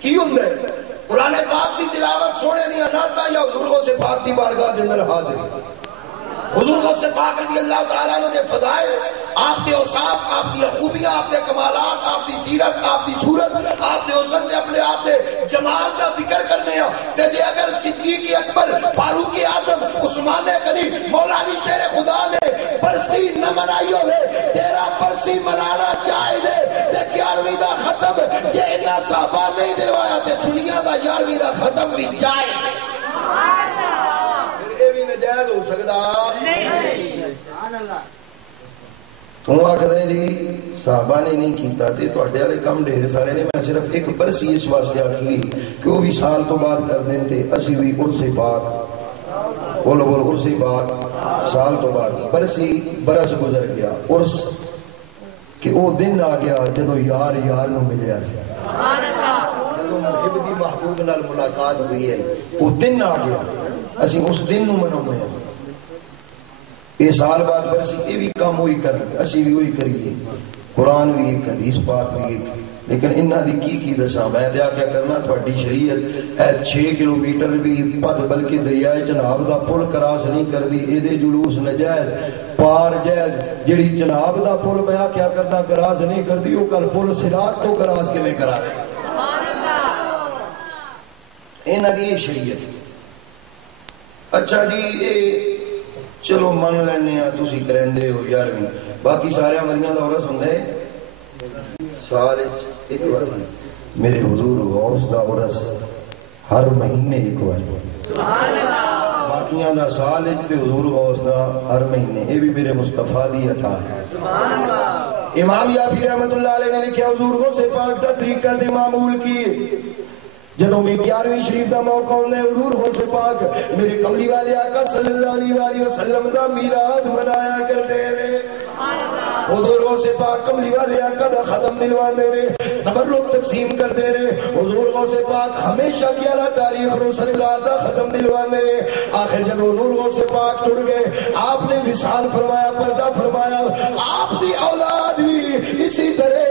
کی ہوندا ہے قرآن پاک دی تلاوت سونے دی نعتاں یا حضور غوث پاک دی بارگاہ دے اندر حاضر. حضور غوث پاک رضی اللہ تعالیٰ عنہ دے فضائل آپ دے اوصاف آپ دی خوبیاں آپ دے کمالات آپ دی سیرت آپ دی صورت آپ دے حسن دے اپنے آپ دے جمال کا ذکر کرنے ہاں تے جے اگر صدیق اکبر فاروق اعظم عثمان غنی مولا علی شیر خدا نے برسی نہ منائی ہوئے تیرا برسی منانا جائز ہے تے 11ویں دا ختم جے انہاں صحابہ نہیں دلوایا تے سنیاں دا 11ویں دا ختم بھی جائز ہے. پھر اے بھی نجائز ہو سکدا نہیں. سبحان اللہ. تم آخر جی صحابہ نے نہیں کیتا تے تواڈے والے کم ڈھیر سارے نے. میں صرف ایک برسی اس واسطے آکھی کہ وہ بھی سال تو بعد کر دیں تے اسی بھی عرس پاک بولو بولو عرس پاک سال تو بعد برسی برس گزر گیا عرس کہ وہ دن آ گیا جدو یار یار نو ملیا سی جدو محب دی محبوب نال ملاقات ہوئی ہے وہ دن آ گیا اسی اس دن نو مناؤں ہیں. یہ سال بعد برسی یہ بھی کام ہوئی کر اسی بھی ہوئی کریے قرآن بھی ایک حدیث پاک بھی ایک لیکن انہاں دی کی دساں میں دیا کیا کرنا تھوڑی شریعت اے 6 کلومیٹر بھی پد بلکہ دریائے جناب دا پل کراس نہیں کر دی اے دے جلوس نجائز پار جائز جڑی جناب دا پل میں کیا کرنا کراس نہیں کر دی وہ کل پل صراط تو کراس کے میں کرا رہے انہاں دی شریعت. اچھا جی یہ چلو من لینے ہیں تسی کرندے ہو 11ویں باقی سارے مریاں دا عرس ہوندا ہے سال ایک بار. میرے حضور غوث دا عرس ہر مہینے ایک بار سبحان اللہ. باقیاں دا سال تے حضور غوث دا ہر مہینے یہ بھی میرے مصطفیٰ دی عطا ہے سبحان اللہ. امام یافی رحمۃ اللہ علیہ نے لکھا حضور غوث پاک دا طریقہ تے معمول کی جدوں میں 11ویں شریف دا موقع ہوندا ہے حضور غوث پاک میرے کملی والے آقا صلی اللہ علیہ وسلم دا میلاد منایا کرتے ہیں. حضور غوث پاک کملی والے آقا دا ختم دلواندے نے تبرک تقسیم کرتے ہیں. حضور غوث پاک ہمیشہ 11 تاریخ نو سرکار دا ختم دلواندے نے. آخر جب حضور غوث پاک ٹر گئے آپ نے وصال فرمایا پردہ فرمایا آپ دی اولاد بھی اسی طرح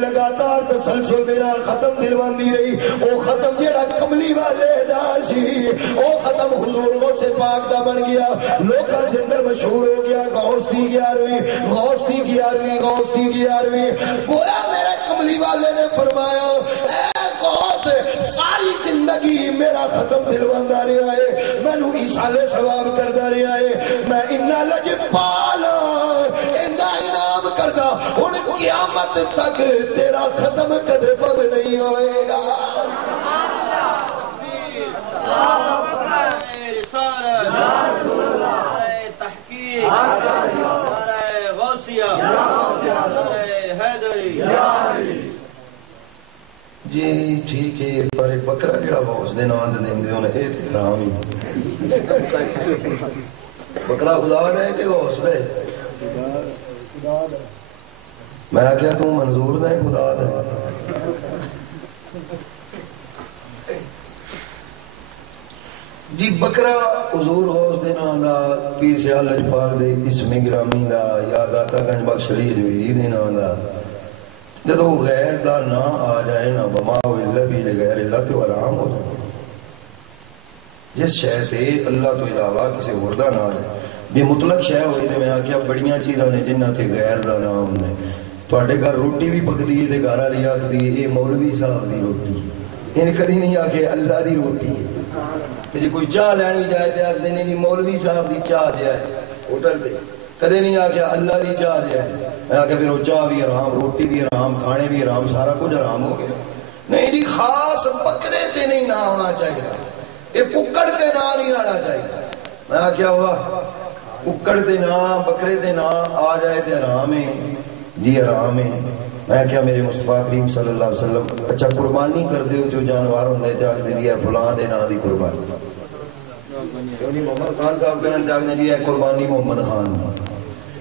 لگاتار تسلسل دے نال ختم دلواندی رہی. او ختم جڑا کملی والے دا سی او ختم حضور غوث پاک دا بن گیا لوکاں دے اندر مشہور ہو گیا غوث دی 11ویں غوث دی 11ویں غوث دی 11ویں. گویا میرے کملی والے نے فرمایا اے غوث ساری زندگی میرا ختم دلواندا رہا ہے مینوں ایصال ثواب کردا رہا ہے میں انہاں لجپال انہاں انعام کردا ہن قیامت تک تیرا ختم کدے بد نہیں ہوئے گا. جی ٹھیک ہے پر ایک بکرا جڑا غوث دے نام دے دیندے ہونے اے تے حرام ہی بکرا خدا دے کہ غوث دے میں کیا تو منظور دے خدا دے جی بکرا حضور غوث دے نام دا پیر سیال لجپال دے اسم گرامی دا یا داتا گنج بخش علی جویری دے نام دا جدو غیر دا نہ آ جائے نا بما اللہ بھی لغیر اللہ تو آرام ہو جائے جس شے تے اللہ تو علاوہ کسی اور دا نام ہے جی مطلق شے ہوئی تے میں آکھیا بڑیاں چیزاں نے جنہاں تے غیر دا نام ہے تواڈے گھر روٹی بھی پکدی ہے تے گھر والی آکھدی ہے اے مولوی صاحب دی روٹی ان کدی نہیں آکھے اللہ دی روٹی تے جے کوئی چاہ لین بھی جائے تے آکھدے نہیں مولوی صاحب دی چاہ دے ہے ہوٹل تے کدے نہیں آکھیا اللہ دی چاہ دے ہے میں آکھیا پھر وہ چاہ بھی حرام روٹی بھی حرام کھانے بھی حرام سارا کچھ حرام ہو گیا نہیں جی خاص بکرے تے نہیں نہ ہونا چاہیے یہ ککڑ تے نہ نہیں آنا چاہیے میں آکھیا ہوا ککڑ تے نہ بکرے تے نہ آ جائے تے حرام ہے جی حرام ہے میں کیا میرے مصطفیٰ کریم صلی اللہ علیہ وسلم اچھا قربانی کر دے ہو جو جانوار ہوندے تے آکھ دے فلاں دے نا دی قربانی محمد خان صاحب کہنا چاہتے ہیں جی اے قربانی محمد خان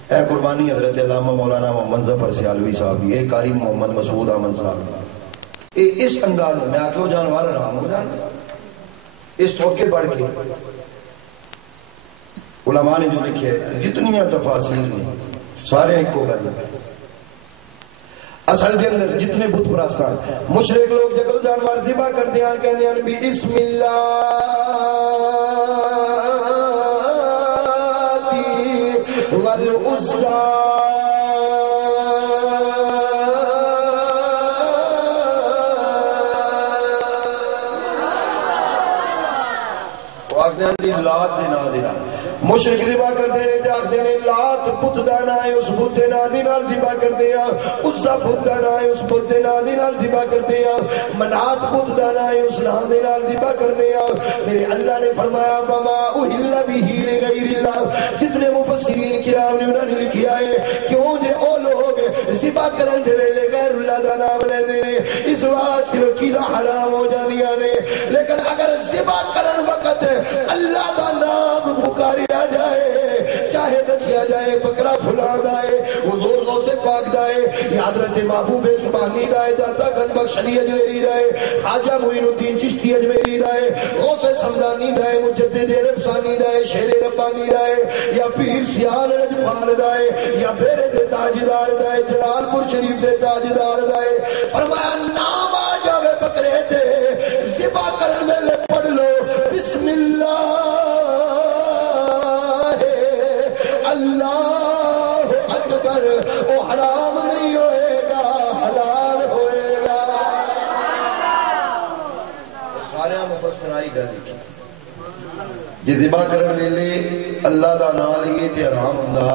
اے قربانی حضرت علامہ مولانا محمد ظفر سیالوی صاحب کی اے قاری محمد مسعود احمد صاحب اس انداز میں آکے وہ جانوار حرام ہو جانا اس توقع بڑھ کے علماء نے جو لکھے جتنی تفاصیل ہیں سارے ایک کو کر لکھے اصل کے اندر جتنے بت پرستان مشرک لوگ جگل جانوار ذبح کرتے ہیں کہتے ہیں بھی بسم اللہ والعزى لات دے نا دینا مشرک ذبح کرتے ہیں تے آکھدے نے لات بت دا نا ہے اس بت دے نا دی نال ذبح کرتے ہیں عزا بت دا نا ہے اس بت دے نا دی نال ذبح کرتے ہیں منات بت دا نا ہے اس نا دے نال ذبح کرتے ہیں میرے اللہ نے فرمایا وما اہل به لغیر اللہ جتنے مفسرین کرام نے انہوں نے لکھیا ہے کیوں جے او لوگ ذبح کرن دے ویلے غیر اللہ دا نام لیندے نے اس واسطے وہ چیزاں حرام ہو جاندیاں نے لیکن اگر ذبح کرن وقت اللہ دا نام پکاریا جائے چاہے دسیا جائے بکرا فلاں دائے حضور غوث پاک دائے یا حضرت محبوب سبحانی دائے داتا گن بخش علی اجمیری دائے خواجہ معین الدین چشتی اجمیری دائے غوث سمدانی دائے مجدد رفسانی دائے شیر ربانی دائے یا پیر سیال رجپال دائے یا بیرے دے تاجدار دائے جلال پور شریف دے تاجدار دائے فرمایا نام آ جاوے بکرے دے ذبح کرن میں پڑھ لو بسم اللہ اللہ اکبر وہ حرام نہیں ہوئے گا حلال ہوئے گا سارے مفسرائی گل جی ذبح کرن ویلے اللہ دا نام لئیے تے حرام ہوندا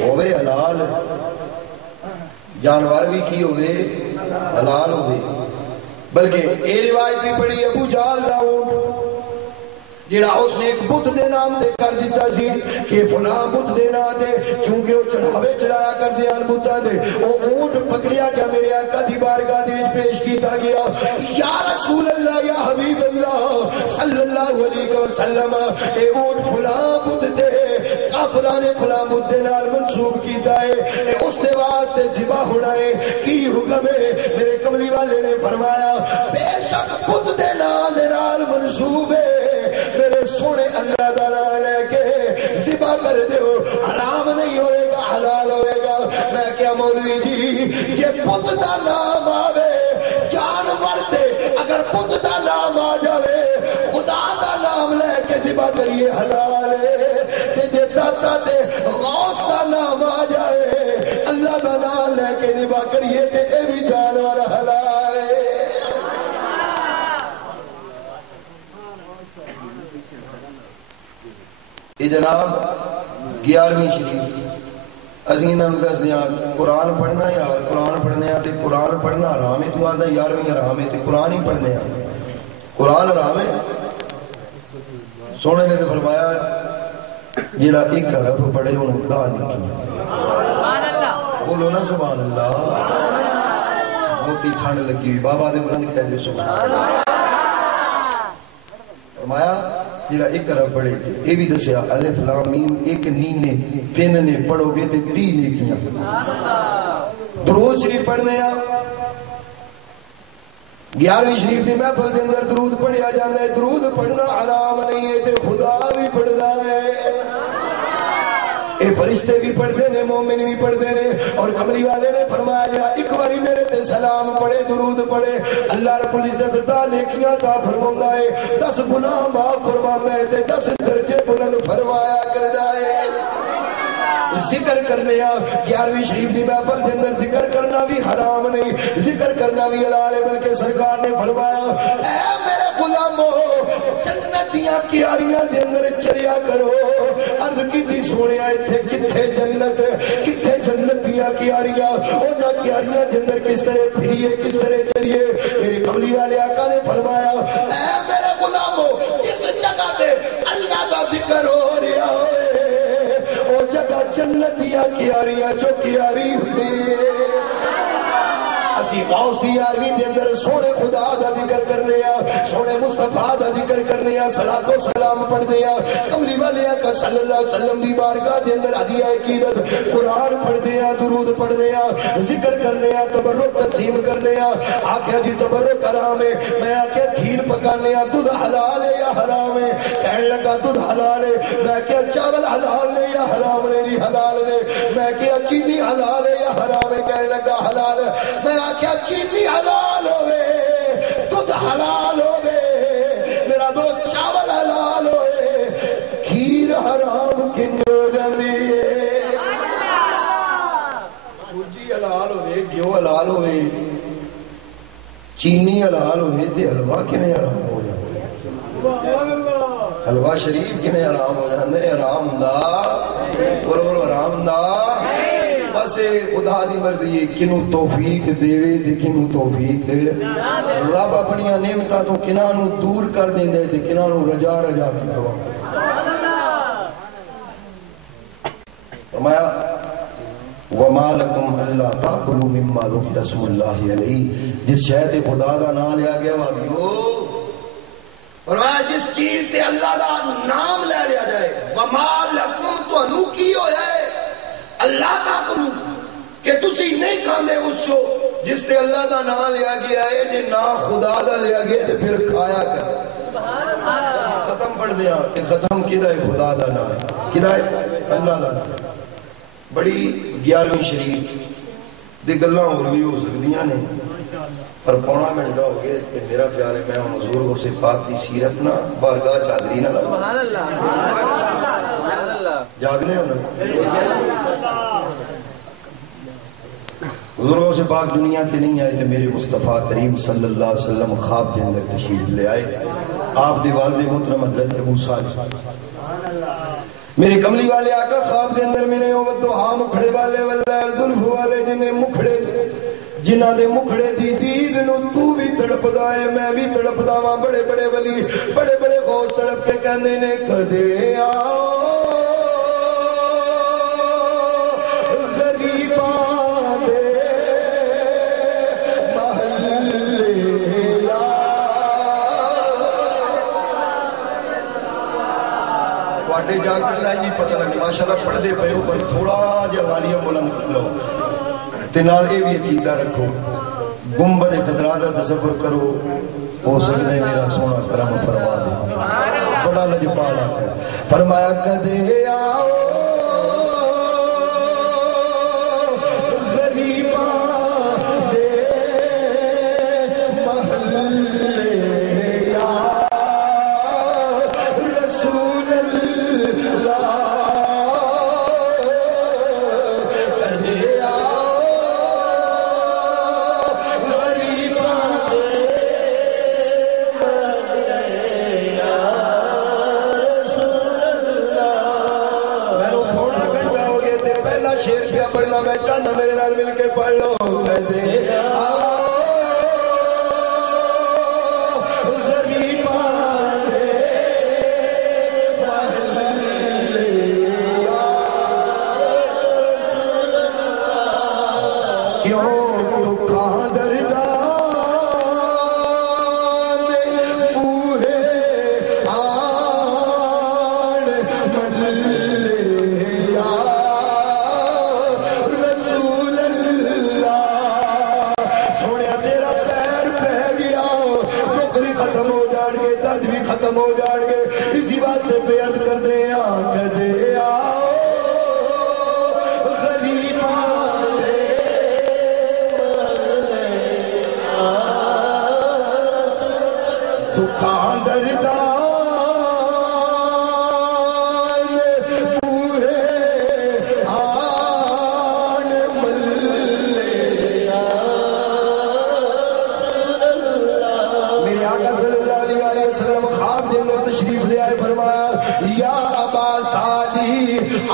ہوئے حلال جانور بھی کی ہوئے حلال ہوئے بلکہ اے روایت بھی پڑھی ابو جہل دا اونٹ جڑا اس نے ایک بت دے نام تے کر دیتا سی کہ فلاں بت دے نام تے چونکہ وہ چڑھاوے چڑھایا کر دے ان بتاں دے وہ اونٹ پکڑیا کیا میرے آقا دی بارگاہ دے وچ پیش کیتا گیا یا رسول اللہ یا حبیب اللہ صلی اللہ علیہ وسلم اے اونٹ فلاں بت تے کافراں نے فلاں بت دے نال منسوب کیتا ہے اس دے واسطے ذبح ہونا ہے کی حکم ہے میرے کملی والے نے فرمایا بے شک بت دے نام دے نال منسوب ہے میرے سونے اللہ دا نام لے کے ذبح کر دیو حرام نہیں ہوئے گا حلال ہوئے گا میں کیا مولوی جی جے بت دا نام آوے جانور دے اگر بت دا نام آ جاوے خدا دا نام لے کے ذبح کریے حلال ہے تے جے داتا تے غوث دا نام آ جائے اللہ دا نام لے کے ذبح کریے تے اے بھی جانور حلال ہے یہ جناب 11ویں شریف ازیں نال دس دیاں قرآن پڑھنا یار قرآن پڑھنے تے قرآن پڑھنا حرام ہے تو آندا 11ویں حرام ہے تے قرآن ہی پڑھنے قرآن حرام ہے سونے نے تے فرمایا جڑا ایک حرف پڑھے اونوں دا لکھی سبحان اللہ بولو نا سبحان اللہ موتی ٹھنڈ لگی ہوئی بابا دے بلند کہہ دے سبحان اللہ فرمایا جڑا ایک حرف پڑھے اے بھی دسیا الف لام میم ایک نینے تین نے پڑھو گے تے 3 نیکیاں درود شریف پڑھنے 11ویں شریف دی محفل دے اندر درود پڑھیا جاندا ہے درود پڑھنا حرام نہیں ہے تے خدا بھی پڑھدا ہے اے فرشتے بھی پڑھتے نے، مومن بھی پڑھتے نے. اور کملی والے نے فرمایا جا ایک باری میرے تے سلام پڑھے، درود پڑھے، اللہ رب العزت تا نیکیاں تا فرماتا ہے، 10 گناہ معاف فرماتا ہے تے 10 درجے بلند فرمایا کردا ہے. ذکر کرنے 11ویں شریف دی محفل دے اندر ذکر کرنا بھی حرام نہیں، ذکر کرنا بھی حلال ہے، بلکہ سرکار نے فرمایا اے میرے غلامو جنت دیاں کیاریاں دے اندر چڑیا کرو. عرض کیتی سونیا ایتھے کتھے جنت، کتھے جنت دیاں کیاریاں، انہاں کیاریاں دے اندر کس طرح پھریے، کس طرح چلیے. میرے کملی والے آقا نے فرمایا اے میرے غلامو جس جگہ تے اللہ دا ذکر ہو رہا ہوئے وہ جگہ جنتیاں کیاریاں جو کیاری ہوئی. اسی غوث دی یارویں دے اندر سونے خدا دا ذکر کرنے سونے مصطفیٰ دا ذکر کرنے صلاۃ و سلام پڑھنے کملی والے آقا صلی اللہ علیہ وسلم دی بارگاہ دے اندر ہدیہ عقیدت قرآن پڑھنے درود پڑھنے ذکر کرنے تبرک تقسیم کرنے. آکھیا جی تبرک حرام ہے، میں آکھیا کھیر پکانے دودھ حلال ہے یا حرام ہے؟ کہنے لگا دودھ حلال ہے. میں کہیا چاول حلال ہے یا حرام ہے؟ نہیں حلال ہے. میں کہیا چینی حلال ہے یا حرام ہے؟ کہنے لگا حلال ہے. میں کیا چینی حلال ہوئے، دودھ حلال ہوئے، میرا دوست چاول حلال ہوئے، کھیر حرام کن ہو جاندی ہے؟ سوجی حلال ہوئے، گیو حلال ہوئے، چینی حلال ہوئے تے حلوہ کیویں حرام ہو جاندے؟ حلوہ شریف کیویں حرام ہو جاندے؟ حرام ہوندا بولو حرام ہوندا. بس خدا دی مرضی ہے، کنو توفیق دیوے تے کنو توفیق رب اپنی نعمتاں تو کناں نو دور کر دیندے تے کناں نو رجا رجا کے دوا. فرمایا وما لکم الا تاکلوا مما ذکر اسم اللہ علیہ. جس شے تے خدا دا نام لیا گیا واہو فرمایا جس چیز تے اللہ دا نام لے لیا جائے. وما لکم تانوں کی ہویا ہے اللہ تاکلو کہ تسی نہیں کھاندے اس شو جس تے اللہ دا نام لیا گیا ہے. جے نا خدا دا لیا گیا تے پھر کھایا کر. ختم پڑھ دیا کہ ختم کیدا ہے خدا دا نام کیدا ہے اللہ دا نام. بڑی 11ویں شریف دی گلاں اور بھی ہو سکدیاں نے پر پونا گھنٹہ ہو گیا کہ میرا خیال ہے میں حضور غوث پاک کی سیرت نہ بارگاہ چادری نہ لگا. سبحان اللہ سبحان اللہ جاگنے ہو نا. حضور غوث پاک دنیا تے نہیں آئے تے میرے مصطفیٰ کریم صلی اللہ علیہ وسلم خواب دے اندر تشریف لے آئے. آپ دی والد محترم حضرت ابو صالح میرے کملی والے آقا خواب دے اندر میں ہاں مکھڑے والے والے زلف والے جنہیں مکھڑے جنہ دے مکھڑے دی دید نو تو بھی تڑپدا ہے میں بھی تڑپدا ہاں. بڑے بڑے ولی بڑے بڑے غوث تڑپ کے کہندے نے کدے آؤ غریباں دے محلے تواڈے جا کے نہیں پتہ لگی ماشاءاللہ پڑھ دے پئے ہو پر تھوڑا جہا والیاں بلند کر لو تے نال اے بھی عقیدہ رکھو گنبد خضرا دا تصور کرو ہو سکتا ہے میرا سونا کرم فرما دے. بڑا لجپال آقا فرمایا کدے آؤ غریباں دے محلے یا رسول اللہ میں چاہتا میرے نال مل کے پڑھ لو کہتے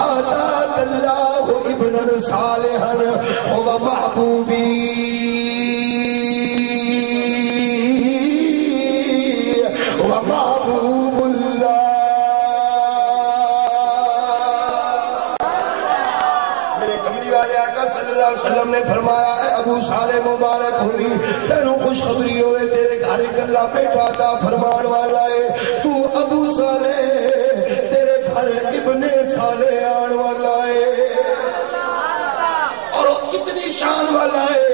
آتاک اللہ ابنا صالحا هو محبوبی ومحبوب اللہ. میرے کملی والے آقا صلی اللہ علیہ وسلم نے فرمایا اے ابو صالح مبارک ہوئی تینوں خوشخبری ہوئے تیرے گھر ایک اللہ بیٹا عطا فرمان والا ہے. تو ابو صالح تیرے گھر ابن صالح آن والا ہے اور وہ کتنی شان والا ہے.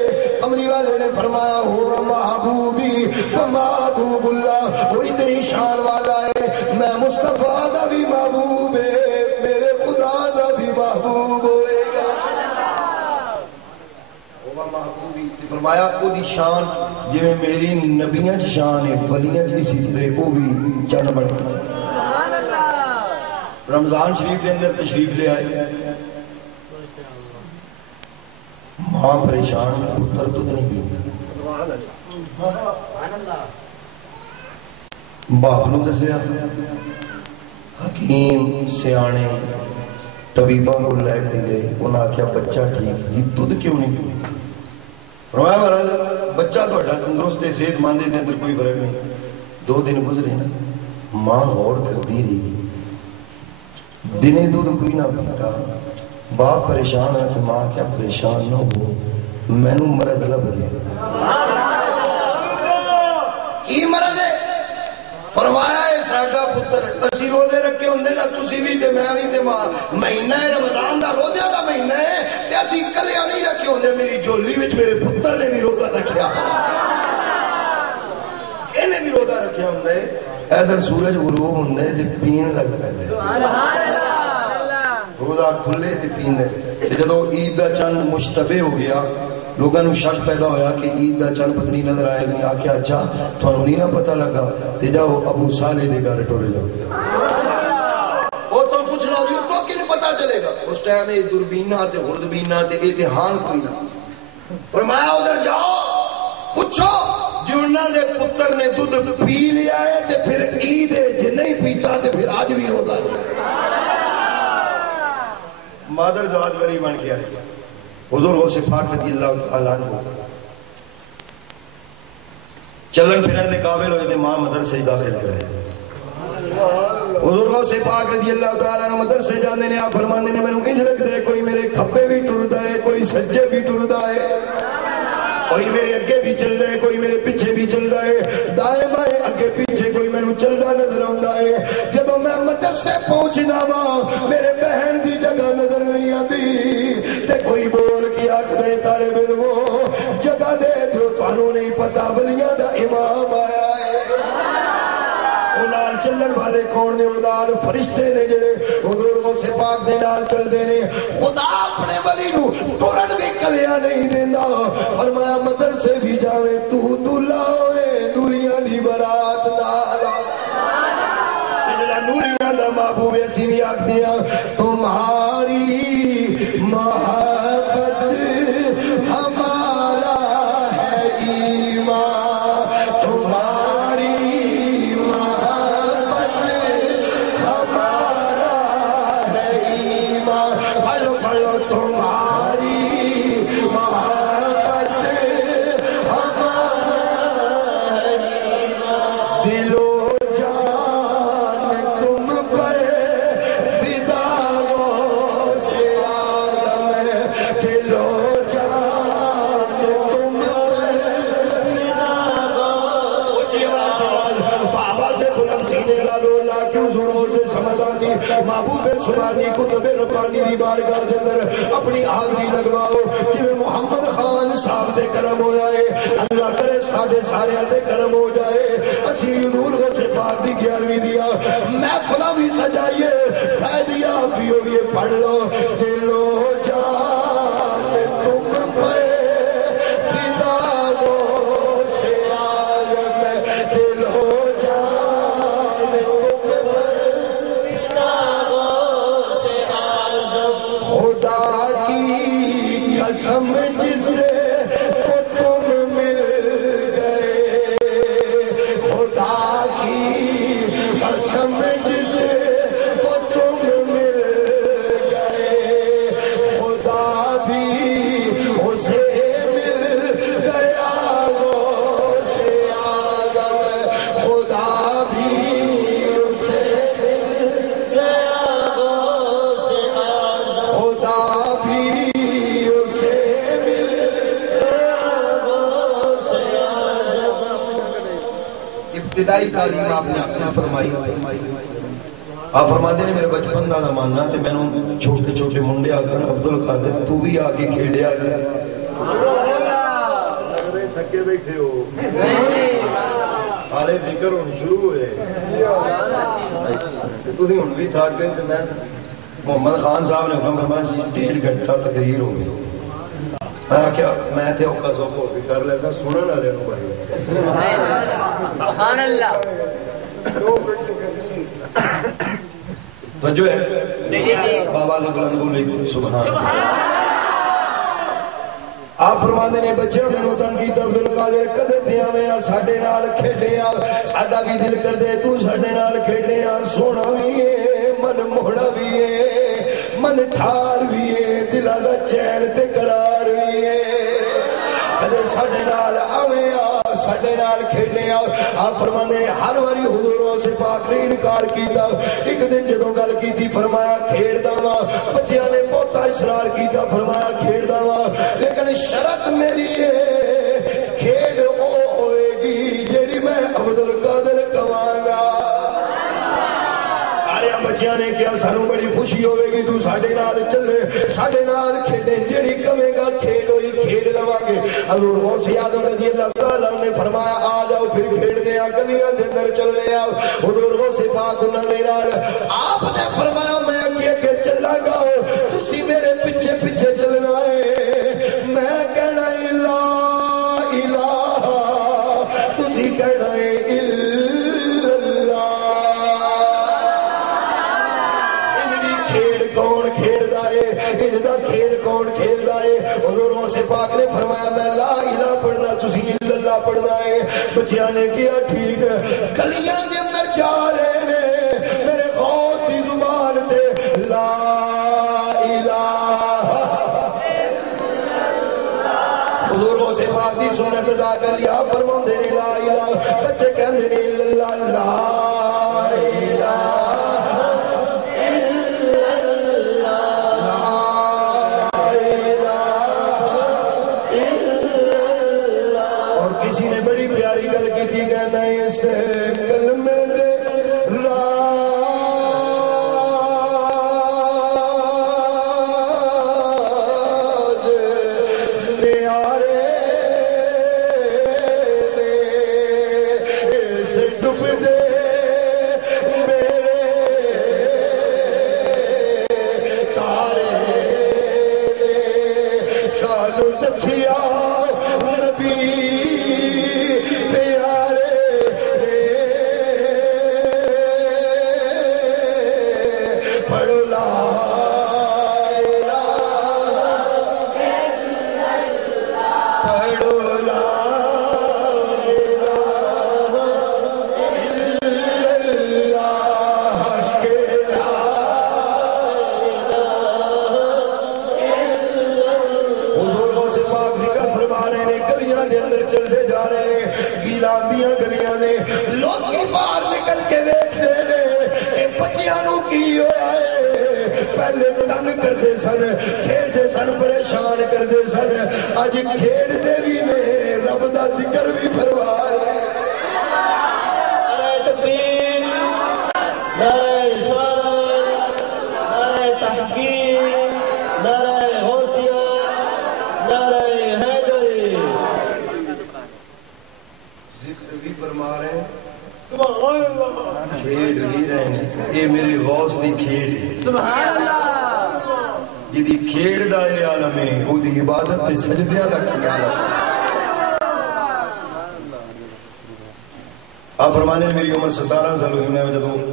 کملی والے نے فرمایا ہوا محبوبی و محبوب اللہ. وہ اتنی شان والا ہے میں مصطفیٰ دا بھی محبوب ہے میرے خدا دا بھی محبوب ہوئے گا. محبوبی فرمایا وہ دی شان جی میری نبیاں چ شان ہے ولیاں چ اسی طرح وہ بھی چند بڑھ. رمضان شریف کے اندر تشریف لے آئے ماں پریشان پتر دودھ نہیں پیتا. باپ نو دسیا حکیم سیانے طبیبہ کو لے کے گئے انہوں نے آخیا بچہ ٹھیک جی دودھ کیوں نہیں پی. فرمایا مہاراج بچہ تھوڑا تندرست ہے صحت مند ہے اندر کوئی فرق نہیں. 2 دن گزرے نا ماں غور کرتی رہی دنے دودھ کوئی نہ پیتا. باپ پریشان ہے کہ ماں کیا پریشان نہ ہو میں نو مرض لب گیا. کی مرض ہے؟ فرمایا ہے ساڈا پتر اسی روزے رکھے ہوندے نا تسی بھی تے میں بھی تے ماں مہینہ ہے رمضان دا روزے دا مہینہ ہے تے اسی کلیاں نہیں رکھے ہوندے. میری جھولی وچ میرے پتر نے بھی روزہ رکھیا انہیں بھی روزہ رکھیا ہوندا ہے. ادھر سورج غروب ہوندا ہے تے پین لگ پے روزہ کھلے تے پیندے. جدو عید دا چند مشتبہ ہو گیا لوگوں نے شک پیدا ہویا کہ عید دا چند پتہ نہیں نظر آئے گی. آکھیا اچھا تھانوں نہیں نہ پتہ لگا تے جاؤ ابو صالح دے گھر ٹر جاؤ او تو پوچھ لو جی تو کنے پتہ چلے گا. اس ٹائم اے دوربیناں تے خوردبیناں تے امتحان کوئی نہ. فرمایا ادھر جاؤ پوچھو جی انہاں دے پتر نے دودھ پی لیا ہے تے پھر عید ہے جے نہیں پیتا تے پھر آج بھی روزہ ہے. مادر زاد وری بن گیا ہے. حضور غوث پاک رضی اللہ تعالیٰ عنہ چلن پھرن دے قابل ہوئے تھے ماں مدرسے داخل کرے. حضور غوث پاک رضی اللہ تعالیٰ عنہ مدرسے جاندے نے آپ فرماندے نے میں انج لگدا ہے کوئی میرے کھبے بھی ٹردا ہے کوئی سجے بھی ٹردا ہے کوئی میرے اگے بھی چلدا ہے کوئی میرے پیچھے بھی چلدا ہے دائیں بائیں اگے پیچھے کوئی مینوں چلدا نظر آندا ہے. جدوں میں مدرسے پہنچدا وا میرے بہن دی جگہ نظر نہیں آندی تے کوئی بول کے آکھدے طالب علمو جگہ دے جو تانوں نہیں پتہ ولیاں دا امام آیا ہے. انہاں چلن والے کون نے انہاں فرشتے نے جڑے حضور غوث پاک دے نال چلدے نے. خدا اپنے ولی نو ٹرن بھی کلیا نہیں دیندا. فرمایا مدرسے بھی جاوے تو لاوے نوریاں دی برات نال جڑا نوریاں دا محبوب اسی بھی آکھدے ہاں تمہاری محبت ہمارا ہے ایمان تمہاری محبت ہمارا ہے ایمان. پڑھو پڑھو تمہاری محبت ہمارا ہے ایمان. دل و جان تم پر فدا ہو سے عالم دل و جان تم پر فدا ہو. اونچی آواز بابا سے بلند سینے لالو لا کیوں زوروں سے سمجھ آتی محبوب سبحانی کتب ربانی دی بارگاہ دے اندر اپنی حاضری لگواؤ کہ محمد خان صاحب سے کرم ہو جائے. اللہ کرے ساڈے سارے تے کرم ہو جائے. اسی حضور غوث پاک دی 11ویں دیا محفلاں بھی سجائیے فائدیا بھی ہوئے پڑھ لو. دل و جان تم پر فدا ہو سے عالم دل و جان تم پر فدا ہو سے عالم. خدا کی قسم جس کو تم مل گئے خدا کی قسم جس کو تم مل ابتدائی تعلیم آپ نے حاصل فرمائی. آپ فرماتے ہیں میرے بچپن دا زمانہ تے مینوں چھوٹے چھوٹے منڈے آکھن عبدالقادر تو بھی آ کے کھیڈیا گیا. لگدے تھکے بیٹھے ہو حالے ذکر ہون شروع ہوئے تسی ہن بھی تھک گئے تے میں محمد خان صاحب نے حکم فرمایا 1.5 گھنٹہ تقریر ہو گئی. میں کیا میں تے اوکا سوکھ ہو کے کر لیا تھا سنن والے نوں بھائی سبحان اللہ توجہ ہے بابا نے بلند بولی سبحان اللہ. آپ فرماندے نے بچے مینوں تنگ کیتا عبدالقادر کدے تے آویں ساڈے نال کھیڈیا ساڈا بھی دل کردے تو ساڈے نال کھیڈیا سونا بھی ہے من موڑا بھی ہے من ٹھار بھی ہے دلاں دا چین تے قرار بھی ہے کدے ساڈے نال آویں ساڈے نال کھیڈیا. آپ فرماندے نے ہر واری حضور سے پاک نے انکار کیتا. ایک دن جدوں گل کیتی فرمایا کھیڈدا وا بچیاں نے بہت اصرار کیتا فرمایا کھیڈدا وا لیکن شرط میری ہے کھیڈ او ہوئے گی جیڑی میں عبدالقادر کواں گا. سارے بچیاں نے کیا سانوں بڑی خوشی ہوئے گی تو ساڈے نال چلے ساڈے نال کھیڈے جیڑی کہے گا کھیڈ ہوئی کھیڈ لواں گے. حضور غوث اعظم رضی اللہ تعالیٰ نے فرمایا آ جاؤ پھر کھیڈنے آ گلیاں دے اندر چلنے آ. حضور غوث پاک انہاں دے نال آپ نے فرمایا میں اگے اگے چلا گا تسی میرے پیچھے پیچھے چلنا ہے. میں کہنا لا الہ تسی کہنا ہے الا اللہ. ان دی کھیڈ کون کھیڈدا ہے ان دا کھیل کون کھیلدا ہے. حضور غوث پاک نے فرمایا میں لا الہ پڑھنا تسی الا اللہ پڑھنا ہے. بچیاں نے کیا ٹھیک ہے گلیاں دے اندر جا رہے نے میرے غوث دی زبان تے لا الہ. حضور غوث پاک دی سنت ادا کر لیا فرماندے نے لا الہ بچے کہندے نے الا اللہ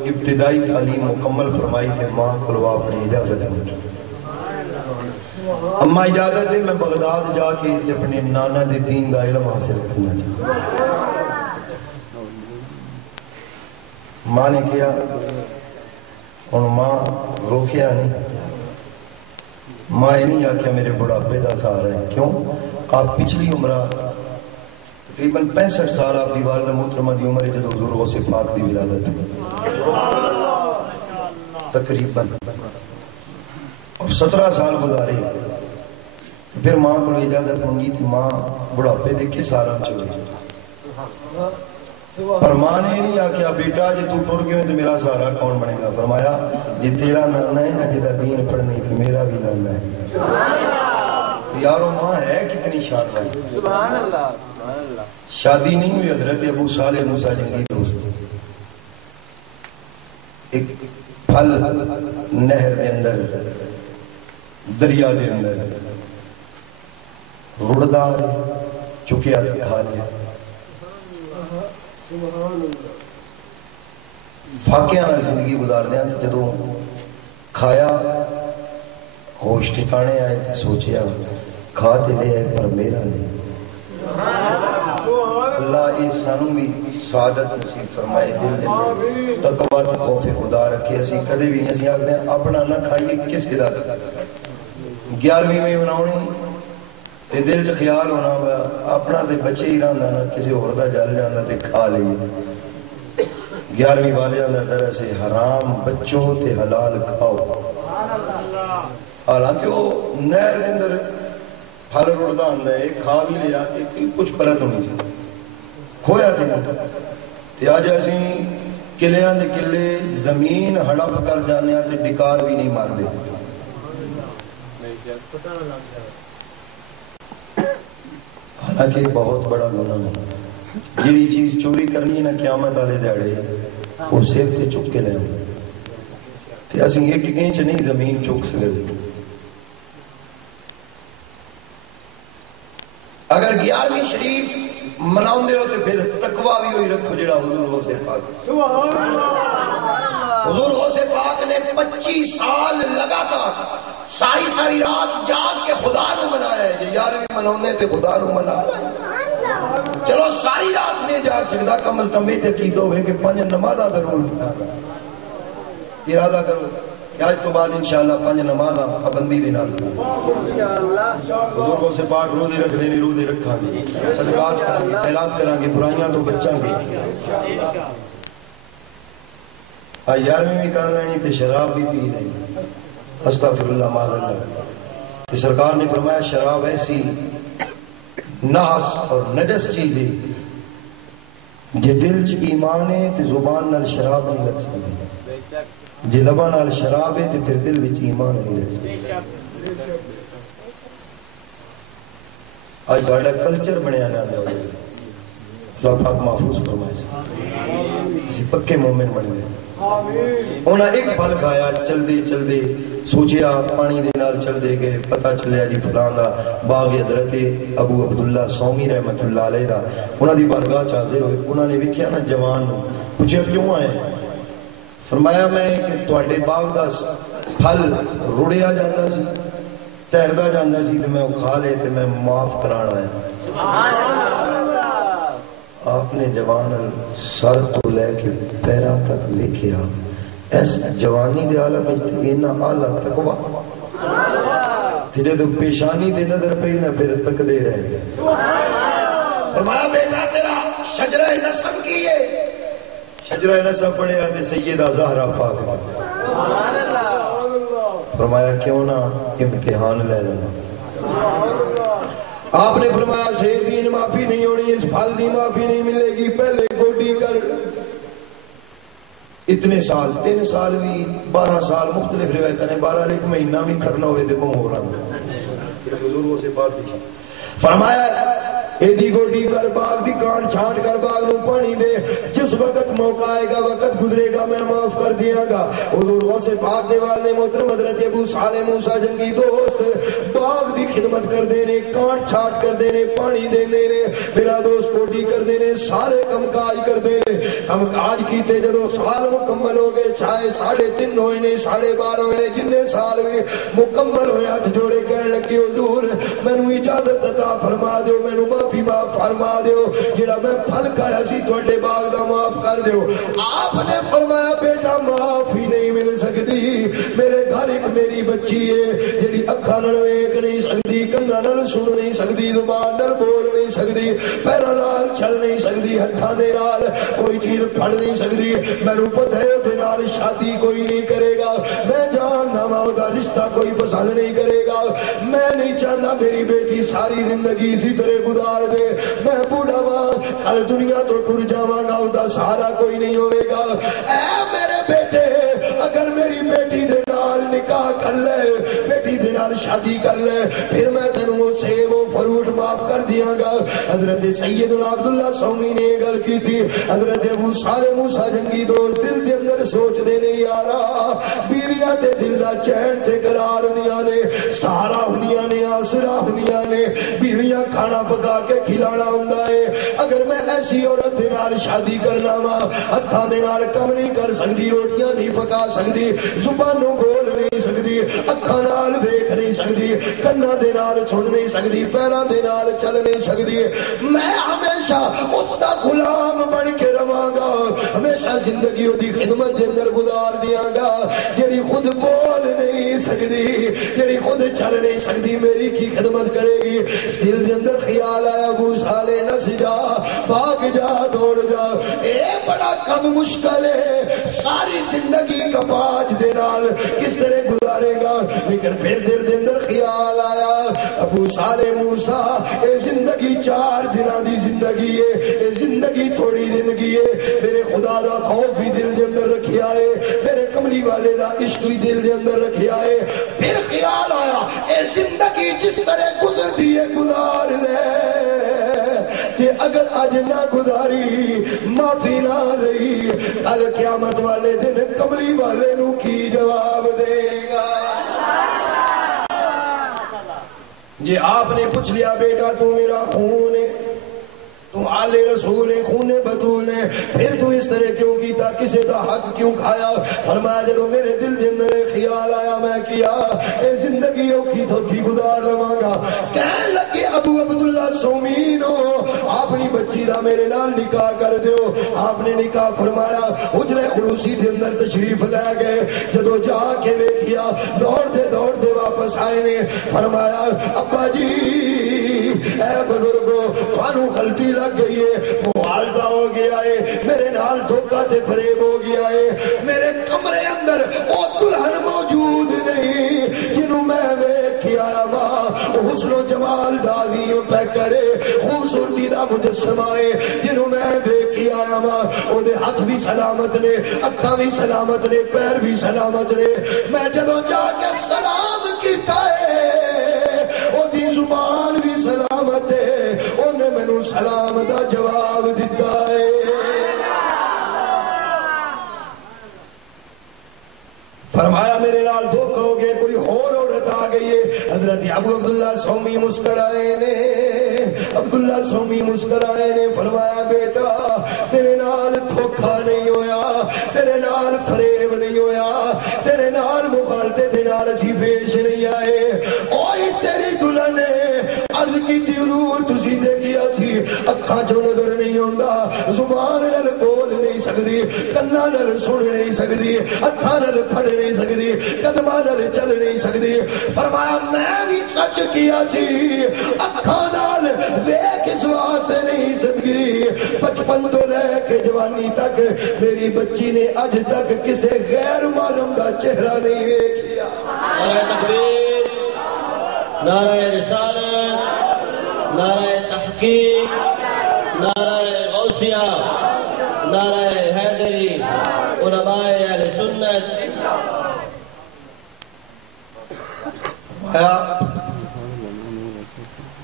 ابتدائی تعلیم مکمل فرمائی تھے ماں کلوا اپنی اجازت مجھے اما اجازت دے میں بغداد جا کے اپنے نانا دے دین دا علم حاصل کرنا چاہتا. ماں نے کیا اور ماں روکیا نہیں. ماں یہ نہیں آکھیا میرے بڑھاپے دا سارا ہے. کیوں آپ پچھلی عمرہ تقریباً 65 سال آپ دی والدہ محترمہ دی عمر جدو حضور غوث پاک دی ولادت تقریباً اور 17 سال گزارے. پھر ماں کو اجازت منگی تھی. ماں بڑھاپے دے کے سارا چلے پر ماں نے نہیں آکھیا بیٹا جی تو ٹر گئے تو میرا سہارا کون بنے گا؟ فرمایا جی تیرا نانا ہے نا جدا دین پڑھنی تو میرا بھی نانا ہے۔ یارو ماں ہے کتنی شان والی۔ سبحان اللہ سبحان اللہ۔ شادی نہیں ہوئی حضرت ابو صالح موسیٰ جنگی دوست، ایک پھل نہر دے اندر دریا دے اندر رڑدا چکیا تے کھا لیا۔ فاقیہ نال زندگی گزار دیا جدوں کھایا ہوش ٹھکانے آئے تے سوچیا کھا تے لے پر میرا نہیں۔ اللہ یہ سانو بھی سعادت نصیب فرمائے، دل دے تقویٰ تے خوف خدا رکھے۔ اسی کدے بھی نہیں اسی آکھدے ہیں اپنا نہ کھائیے کس کی ذات 11ویں میں بناؤنی تے دل چ خیال ہونا اپنا تے بچے ہی رہندا نا کسی ہور دا جل جاندا تے کھا لئیے۔ 11ویں والیاں دا در سے حرام بچوں تے حلال کھاؤ۔ حالانکہ وہ نہر دے اندر پھل رڑدا ہوندا ہے کھا بھی لیا کہ کچھ پرت ہونی چاہیے کھویا تے اج اسی قلعیاں دے قلعے زمین ہڑپ کر جانے تے ڈکار بھی نہیں مار دے۔ حالانکہ بہت بڑا گناہ ہے۔ جیڑی چیز چوری کرنی ہے نا قیامت والے دیہڑے وہ سر تے چک کے لے تے اسی ایک انچ نہیں زمین چک سکتے۔ اگر 11ویں شریف مناؤں دے ہو تو پھر تقویٰ بھی ہوئی رکھو جڑا حضور غوث پاک۔ حضور غوث پاک نے 25 سال لگاتار ساری رات جاگ کے خدا نو منایا ہے۔ جو 11ویں مناؤں تے خدا نو منا چلو ساری رات نہیں جاگ سکتا، کم از کم یہ عقید ہوئے کہ 5 نمازاں ضرور ارادہ کرو کہ آج تو بعد انشاءاللہ 5 نمازاں پابندی دے نال بزرگوں سے پاک روزے رکھ دینے روزے رکھاں گے، صدقات کریں گے، خیرات کریں گے، برائیاں تو بچاں گے۔ 11ویں بھی کر رہی تھے شراب بھی پی رہی، استغفر اللہ معاذ اللہ۔ کہ سرکار نے فرمایا شراب ایسی نحس اور نجس چیز ہے جے دل چ ایمان ہے تے زبان نال شراب نہیں لگ سکتی، جے لباں نال شراب ہے تے پھر دل وچ ایمان نہیں لگ سکتا۔ آج ساڈا کلچر بنیا جاندا ہے، اللہ پاک محفوظ فرمائے اسی پکے مومن بن گئے۔ انہاں ایک پھل کھایا چلدے چلدے سوچیا پانی دے نال چل دے گئے، پتہ چلیا جی فلاں دا باغ حضرت ابو عبداللہ سومی رحمت اللہ علیہ دا انہاں دی بارگاہ چ حاضر ہوئے۔ انہاں نے ویکھیا نا جوان نو، پوچھیا کیوں آئے؟ فرمایا میں کہ تواڈے باغ دا پھل رڑیا جاندا سی تیردا جاندا سی تے میں او کھا لے تے میں معاف کران آیا۔ سبحان اللہ۔ آپ نے جوان سر تو لے کے پیراں تک ویکھیا، اس جوانی دے عالم وچ اینا اعلیٰ تقویٰ تے جدوں پیشانی تے نظر پئی نہ پھر تکدے رہ گئے۔ فرمایا بیٹا تیرا شجرہ نسب کی ہے؟ شجرہ نسب پڑھیا تے سیدہ زہرا پاک نے۔ فرمایا کیوں نہ امتحان لے لینا۔ آپ نے فرمایا شیر دین معافی نہیں ہونی، اس پھل دی معافی نہیں ملے گی، پہلے گوڈی کر۔ اتنے سال 3 سال بھی 12 سال مختلف روایتیں نے، 12 ایک مہینہ بھی کرنا ہوئے تے کون ہو رہا حضور سے بات فرمایا ایدی گوڈی کر باغ دی کان چھانٹ کر باغ نو پانی دے، جس وقت موقع آئے گا وقت گزرے گا میں معاف کر دیا گا۔ حضور غوث پاک دے والے محترم حضرت ابو صالح موسیٰ جنگی دوست باغ دی خدمت کر دینے، کانٹ چھانٹ کر دینے، پانی دے دینے، میرا دوست پوٹی کر دینے، سارے کم کاج کر دینے۔ کم کاج کیتے جدو سال مکمل ہو گئے، چھائے 3.5 ہوئے نے، 12.5 ہوئے نے، جننے سال بھی مکمل ہوئے ہاتھ جوڑے کہنے لگے حضور مینوں اجازت عطا فرما دیو، مینوں معافی معاف فرما دیو، جڑا میں پھل کھایا سی تواڈے باغ دا معاف کر دیو۔ آپ نے فرمایا بیٹا معافی نہیں مل سکتی، میرے گھر ایک میری بچی ہے جڑی اکھاں نال ویکھ نہیں سکتی، کناں نال سن نہیں سکتی، زبان نال بول نہیں سکتی، پیراں نال چل نہیں سکتی، ہتھاں دے نال کوئی چیز پھڑ نہیں سکتی، مینوں پتہ ہے اودے نال شادی کوئی نہیں کرے گا، میں جاندا ہاں اودہ رشتہ کوئی پسند پسند نہیں کرے گا. میں نہیں چاہتا میری بیٹی ساری زندگی اسی طرح گزار دے. میں بوڑھا ہاں, کل دنیا تو ٹر جاواں گا, اس دا سہارا کوئی نہیں ہوے گا. اے میرے بیٹے, اگر میری بیٹی دے نال نکاح کر لے, بیٹی دے نال شادی کر لے, پھر میں تینوں سیب و فروٹ معاف کر دیاں گا. حضرت سیدنا عبداللہ سومی نے گل کی تھی. حضرت ابو صالح موسیٰ جنگی دوست دل دے اندر سوچ دے نہیں یارا, بیویاں تے دل دا چین تے قرار ہونیاں نے, سہارا ہونیاں نے, آسرا ہونیاں نے. بیویاں کھانا پکا کے کھلانا ہوندا ہے. اگر میں ایسی عورت دے نال شادی کرنا وا, ہتھاں دے نال کم نہیں کر سکتی, روٹیاں نہیں پکا سکتی, زبانوں بول نہیں سکتی, اکھاں نال دیکھ نہیں سکتی, کناں دے نال سن نہیں سکتی, پیراں دے نال چل نہیں سکتی, میں ہمیشہ اس دا غلام بن کے رواں گا. ہمیشہ زندگی دی خدمت دے اندر گزار دیاں گا. جیڑی خود بول نہیں سکتی, جیڑی خود چل نہیں سکتی, میری کی خدمت کرے گی. دل دے اندر خیال آیا, ابو صالح نس جا, بھاگ جا, دوڑ جا, اے بڑا کم مشکل ہے. ساری زندگی کپاج دے نال کس طرح گزارے گا. لیکن پھر دل دے اندر خیال آیا, ابو صالح موسیٰ, اے زندگی 4 دنوں دی زندگی ہے, اے زندگی تھوڑی زندگی ہے. میرے خدا دا خوف بھی دل دے اندر رکھیا ہے, میرے کملی والے دا عشق بھی دل دے اندر رکھیا ہے. پھر خیال آیا, اے زندگی جس طرح گزرتی ہے گزار لے, کہ اگر اج نہ گزاری معافی نہ لئی, کل قیامت والے دن کملی والے نو کی جواب دے گا. یہ آپ نے پوچھ لیا, بیٹا تو میرا خون ہے, تم آل رسول خون بطول ہے, پھر تو اس طرح کیوں کیتا, کسے دا حق کیوں کھایا. فرمایا جدو میرے دل دے اندر خیال آیا میں کیا, اے زندگی اوکھی تھوکی گزار لواں گا. کہنے لگے ابو عبداللہ سومینو, اپنی بچی دا میرے نال نکاح کر دیو. آپ نے نکاح فرمایا, حجرہ عروسی دے اندر تشریف لے گئے. جدو جا کے ویکھیا, دوڑتے واپس آئے نے. فرمایا ابا جی, اے بزرگو, تھانوں غلطی لگ گئی ہے, معالجہ ہو گیا ہے, میرے نال دھوکا تے فریب ہو گیا ہے. میرے کمرے اندر او دلہن موجود نہیں جنوں میں ویکھ کے آیا وا, حسن و جمال دادی پہ کرے, خوبصورتی دا مجسمہ ہے جنوں میں دیکھ کے آیا وا. او دے ہاتھ بھی سلامت نے, اکھاں بھی سلامت نے, پیر بھی سلامت نے. میں جدوں جا کے سلام کیتا ہے, او دی زبان بھی سلامت ہے, اونے مینوں سلام دا جواب دیتا ہے. فرمایا میرے نال دھوکا ہو گئے, کوئی اور عورت آ گئی ہے. حضرت ابو عبداللہ سومی مسکرائے نے, عبداللہ سومی مسکرائے نے. فرمایا بیٹا تیرے نال دھوکا نہیں ہویا, تیرے نال فریب نہیں ہویا, تیرے نال مغالطے دے نال اسی پیش نہیں آئے. اوئی تیری دلہن نے عرض کی تھی حضور تسی دیکھیا سی, اکھاں چوں نظر نہیں ہوندا, زبان نال بول نہیں سکدی, کناں نال سن نہیں سکدی, ہتھاں نال پھڑ نہیں سکدی, قدماں نال چل نہیں سکدی. فرمایا میں بھی سچ کیا سی, اکھاں نال ویکھ اس واسطے نہیں سکدی, بچپن تو لے کے جوانی تک میری بچی نے اج تک کسے غیر محرم دا چہرہ نہیں ویکھیا. نعرہ تکبیر, نعرہ رسالت, نعرہ تحقیق, نعرہ غوثیہ, نعرہ حیدری, علماء اہل سنت.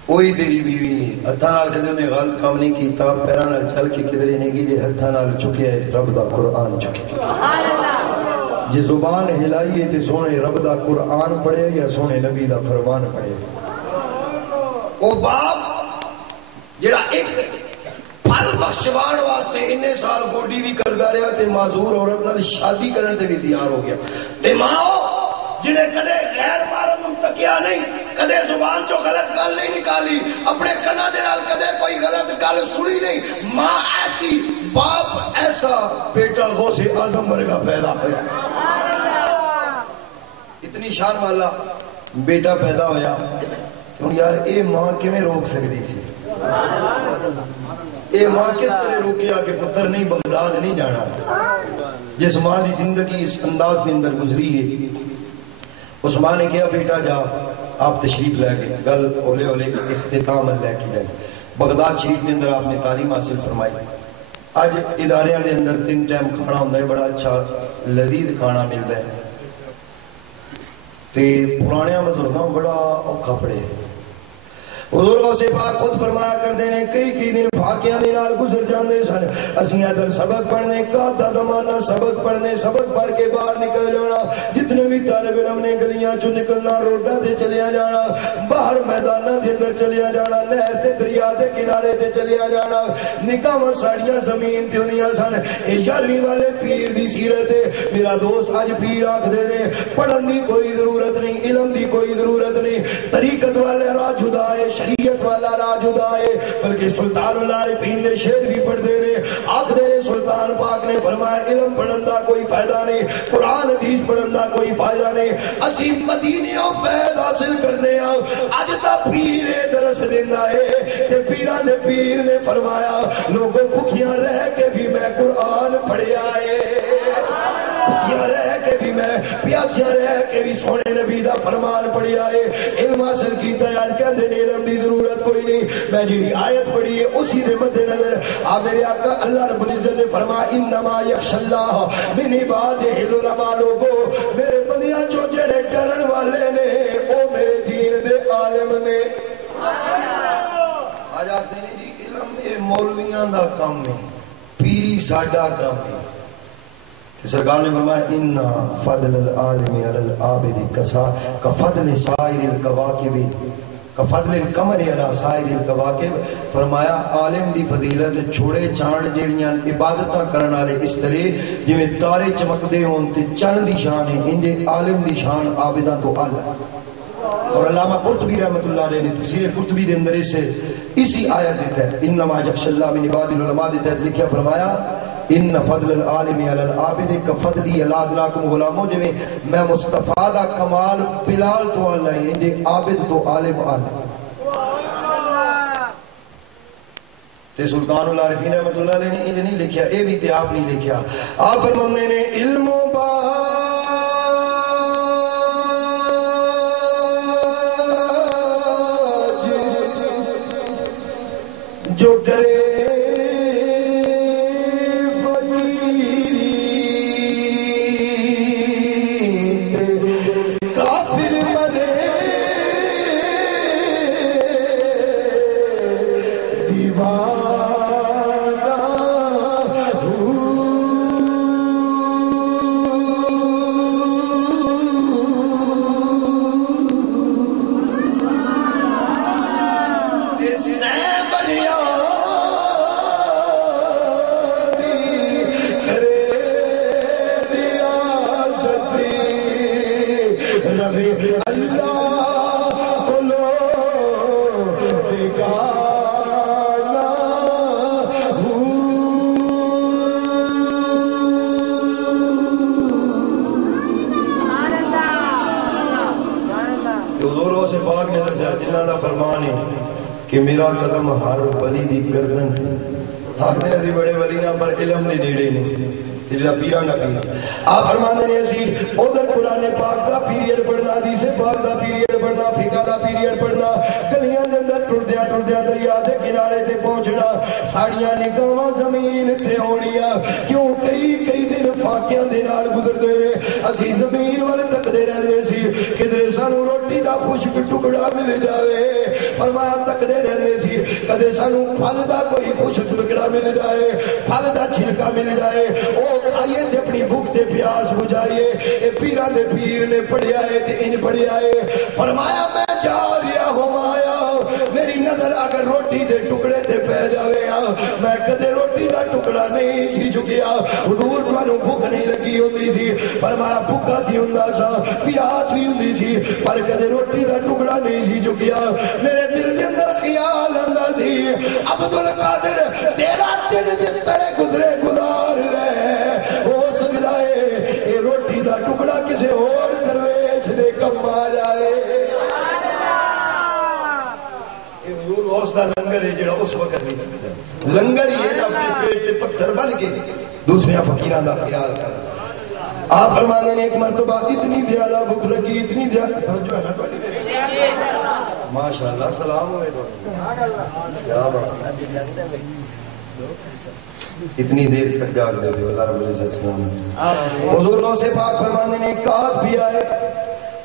وہی تیری بیوی ہتھاں نال کدے انہیں غلط کام نہیں کیتا, پیراں نال چل کے کدھر نہیں گئی, ہتھاں نال چکیا ہے رب دا قرآن چکیا. جے زبان ہلائی ہے تے سونے رب دا قرآن پڑھے یا سونے نبی دا فرمان پڑھے. او باپ جڑا ایک پھل بخشوان واسطے اننے سال گوڈی بھی کردا رہا تے معذور عورت نال شادی کرن تے بھی تیار ہو گیا. تے ماں جنہیں کدے غیر محرم نوں تکیا نہیں, کدے زبان چو غلط گل نہیں نکالی, اپنے کنا دے نال کدے کوئی غلط گل سنی نہیں, ماں ایسی, باپ ایسا, بیٹا غوث اعظم ورگا پیدا ہوا. اتنی شان والا بیٹا پیدا ہویا. کیوں یار اے ماں کیویں روک سکتی سی, اے ماں کس طرح روکیا کہ پتر نہیں بغداد نہیں جانا. جس ماں دی زندگی اس انداز کے اندر گزری ہے, عثمان نے کہا بیٹا جا آپ تشریف لے گئے گل اولے اولے اختتام لے کے گئے بغداد شریف کے اندر آپ نے تعلیم حاصل فرمائی اج ادارے دے اندر 3 ٹائم کھانا ہوتا ہے بڑا اچھا لذیذ کھانا ملتا ہے تے پرانے بزرگوں بڑا اوکھا پڑے حضور غوث پاک خود فرمایا کرتے ہیں کئی دن فاقیاں دے نال گزر جاندے سن اسیں ادھر سبق پڑھنے کا دمانہ سبق پڑھنے سبق پڑھ کے باہر نکل جانا جتنے بھی طالب علم نے گلیاں چوں نکلنا روڈاں تے چلیا جانا باہر میداناں دے اندر چلیا جانا نہر تے دریا دے کنارے تے چلیا جانا نکاح ساڑیاں زمین تے ہوندیاں سن اے 11ویں والے پیر دی سیرت ہے میرا دوست اج پیر آکھدے نے پڑھن دی کوئی ضرورت نہیں علم دی کوئی ضرورت نہیں طریقت والے راہ جدا ہے شریعت والا راہ جدا ہے بلکہ سلطان العارفین دے شعر بھی پڑھتے رہے آخر سلطان پاک نے فرمایا علم پڑھن دا کوئی فائدہ نہیں قرآن حدیث پڑھن دا کوئی فائدہ نہیں اسی مدینیوں فیض حاصل کرنے ہیں اج دا پیر درس دیندا ہے تے پیراں دے پیر نے فرمایا لوگوں بھکھیاں رہ کے بھی میں قرآن پڑھیا ہے بھکھیاں رہ کے بھی میں پیاسیاں رہ کے بھی سونے نبی دا فرمان پڑھیا ہے علم حاصل کیتا ہے آج کہندے نے علم دی ضرورت کوئی نہیں میں جڑی آیت پڑھی ہے اسی دے مد نظر آپ میرے آقا اللہ رب العزت نے فرمایا انما یخشى اللہ من عباده العلماء لوگو میرے بندیاں چوں جڑے ڈرن والے نے او میرے دین دے عالم نے آج آتے ہیں جی علم یہ مولویاں دا کام ہے پیری ساڈا کام ہے سرکار نے فرمایا ان فضل العالم علی العابد کفضل سائر الکواکب کفضل القمر علی سائر الکواکب فرمایا عالم دی فضیلت چھوڑے چاند جیڑیاں عبادتاں کرن والے اس طرح جویں تارے چمکدے ہون تے چند دی شان ہے انجے عالم دی شان عابداں تو اعلی اور علامہ قرطبی رحمۃ اللہ علیہ نے تفسیر قرطبی دے اندر اسی آیت دیتا ہے انما یخشى اللہ من عباد العلماء دیتا ہے لکھیا فرمایا ان فضل العالم علی العابد کفضلی علی ادناکم غلاموں جو میں مصطفیٰ دا کمال بلال تو اللہ ہے انجے عابد تو عالم آلہ تے سلطان العارفین رحمت اللہ علیہ نے انجے نہیں لکھیا اے بھی تے آپ نہیں لکھیا آپ فرماندے نے علم و باج جو کرے کہ میرا قدم ہر ولی دی گردن آخر نے بڑے ولی نہ پر علم دے نیڑے نے جڑا پیران کا پیر آپ فرماندے نے اسی ادھر قرآن پاک دا پیریڈ پڑھنا حدیث پاک دا پیریڈ پڑھنا فقہ دا پیریڈ پڑھنا گلیاں دے اندر ٹردیاں دریا دے کنارے تے پہنچنا ساڑیاں نگاہاں زمین تے ہونیاں کیوں کئی دن فاقیاں دے نال گزردے رہے اسی زمین والے تکدے رہندے سی کدھر سانو روٹی دا خشک ٹکڑا مل جاوے فرمایا تکدے رہندے سی کدے سانو پھل دا کوئی خشک ٹکڑا مل جائے پھل دا چھلکا مل جائے او کھائیے تے اپنی بھوک تے پیاس بجھائیے اے پیراں دے پیر نے پڑھیا ہے تے ان پڑھیا ہے فرمایا میں جا رہا ہوں آیا میری نظر اگر روٹی دے ٹکڑے تے پہ جاوے میں کدے روٹی دا ٹکڑا نہیں سی چکیا حضور تانوں بھوک نہیں لگی ہوندی سی فرمایا بھوکا تھی ہوندا سا پیاس بھی ہوندی سی پر کدے روٹی دا ٹکڑا نہیں سی چکیا میرے دل دے اندر خیال آندا سی عبد القادر تیرا دن جس طرح گزرے گزار لے ہو سکتا ہے اے روٹی دا ٹکڑا کسے اور درویش دے کم آ جائے دا لنگر ہے جڑا اس وقت نہیں لنگر ہی ہے اپنے پیٹ تے پتھر بن کے دوسرے فقیراں دا خیال کر آپ فرمانے نے ایک مرتبہ اتنی زیادہ بھوک لگی، اتنی زیادہ توجہ ہے نا تھوڑی ماشاءاللہ سلام ہوئے تو کیا بات، اتنی دیر تک جاگ دے ہو اللہ رب العزت سلام۔ حضور غوث پاک فرمانے نے کات بھی آئے،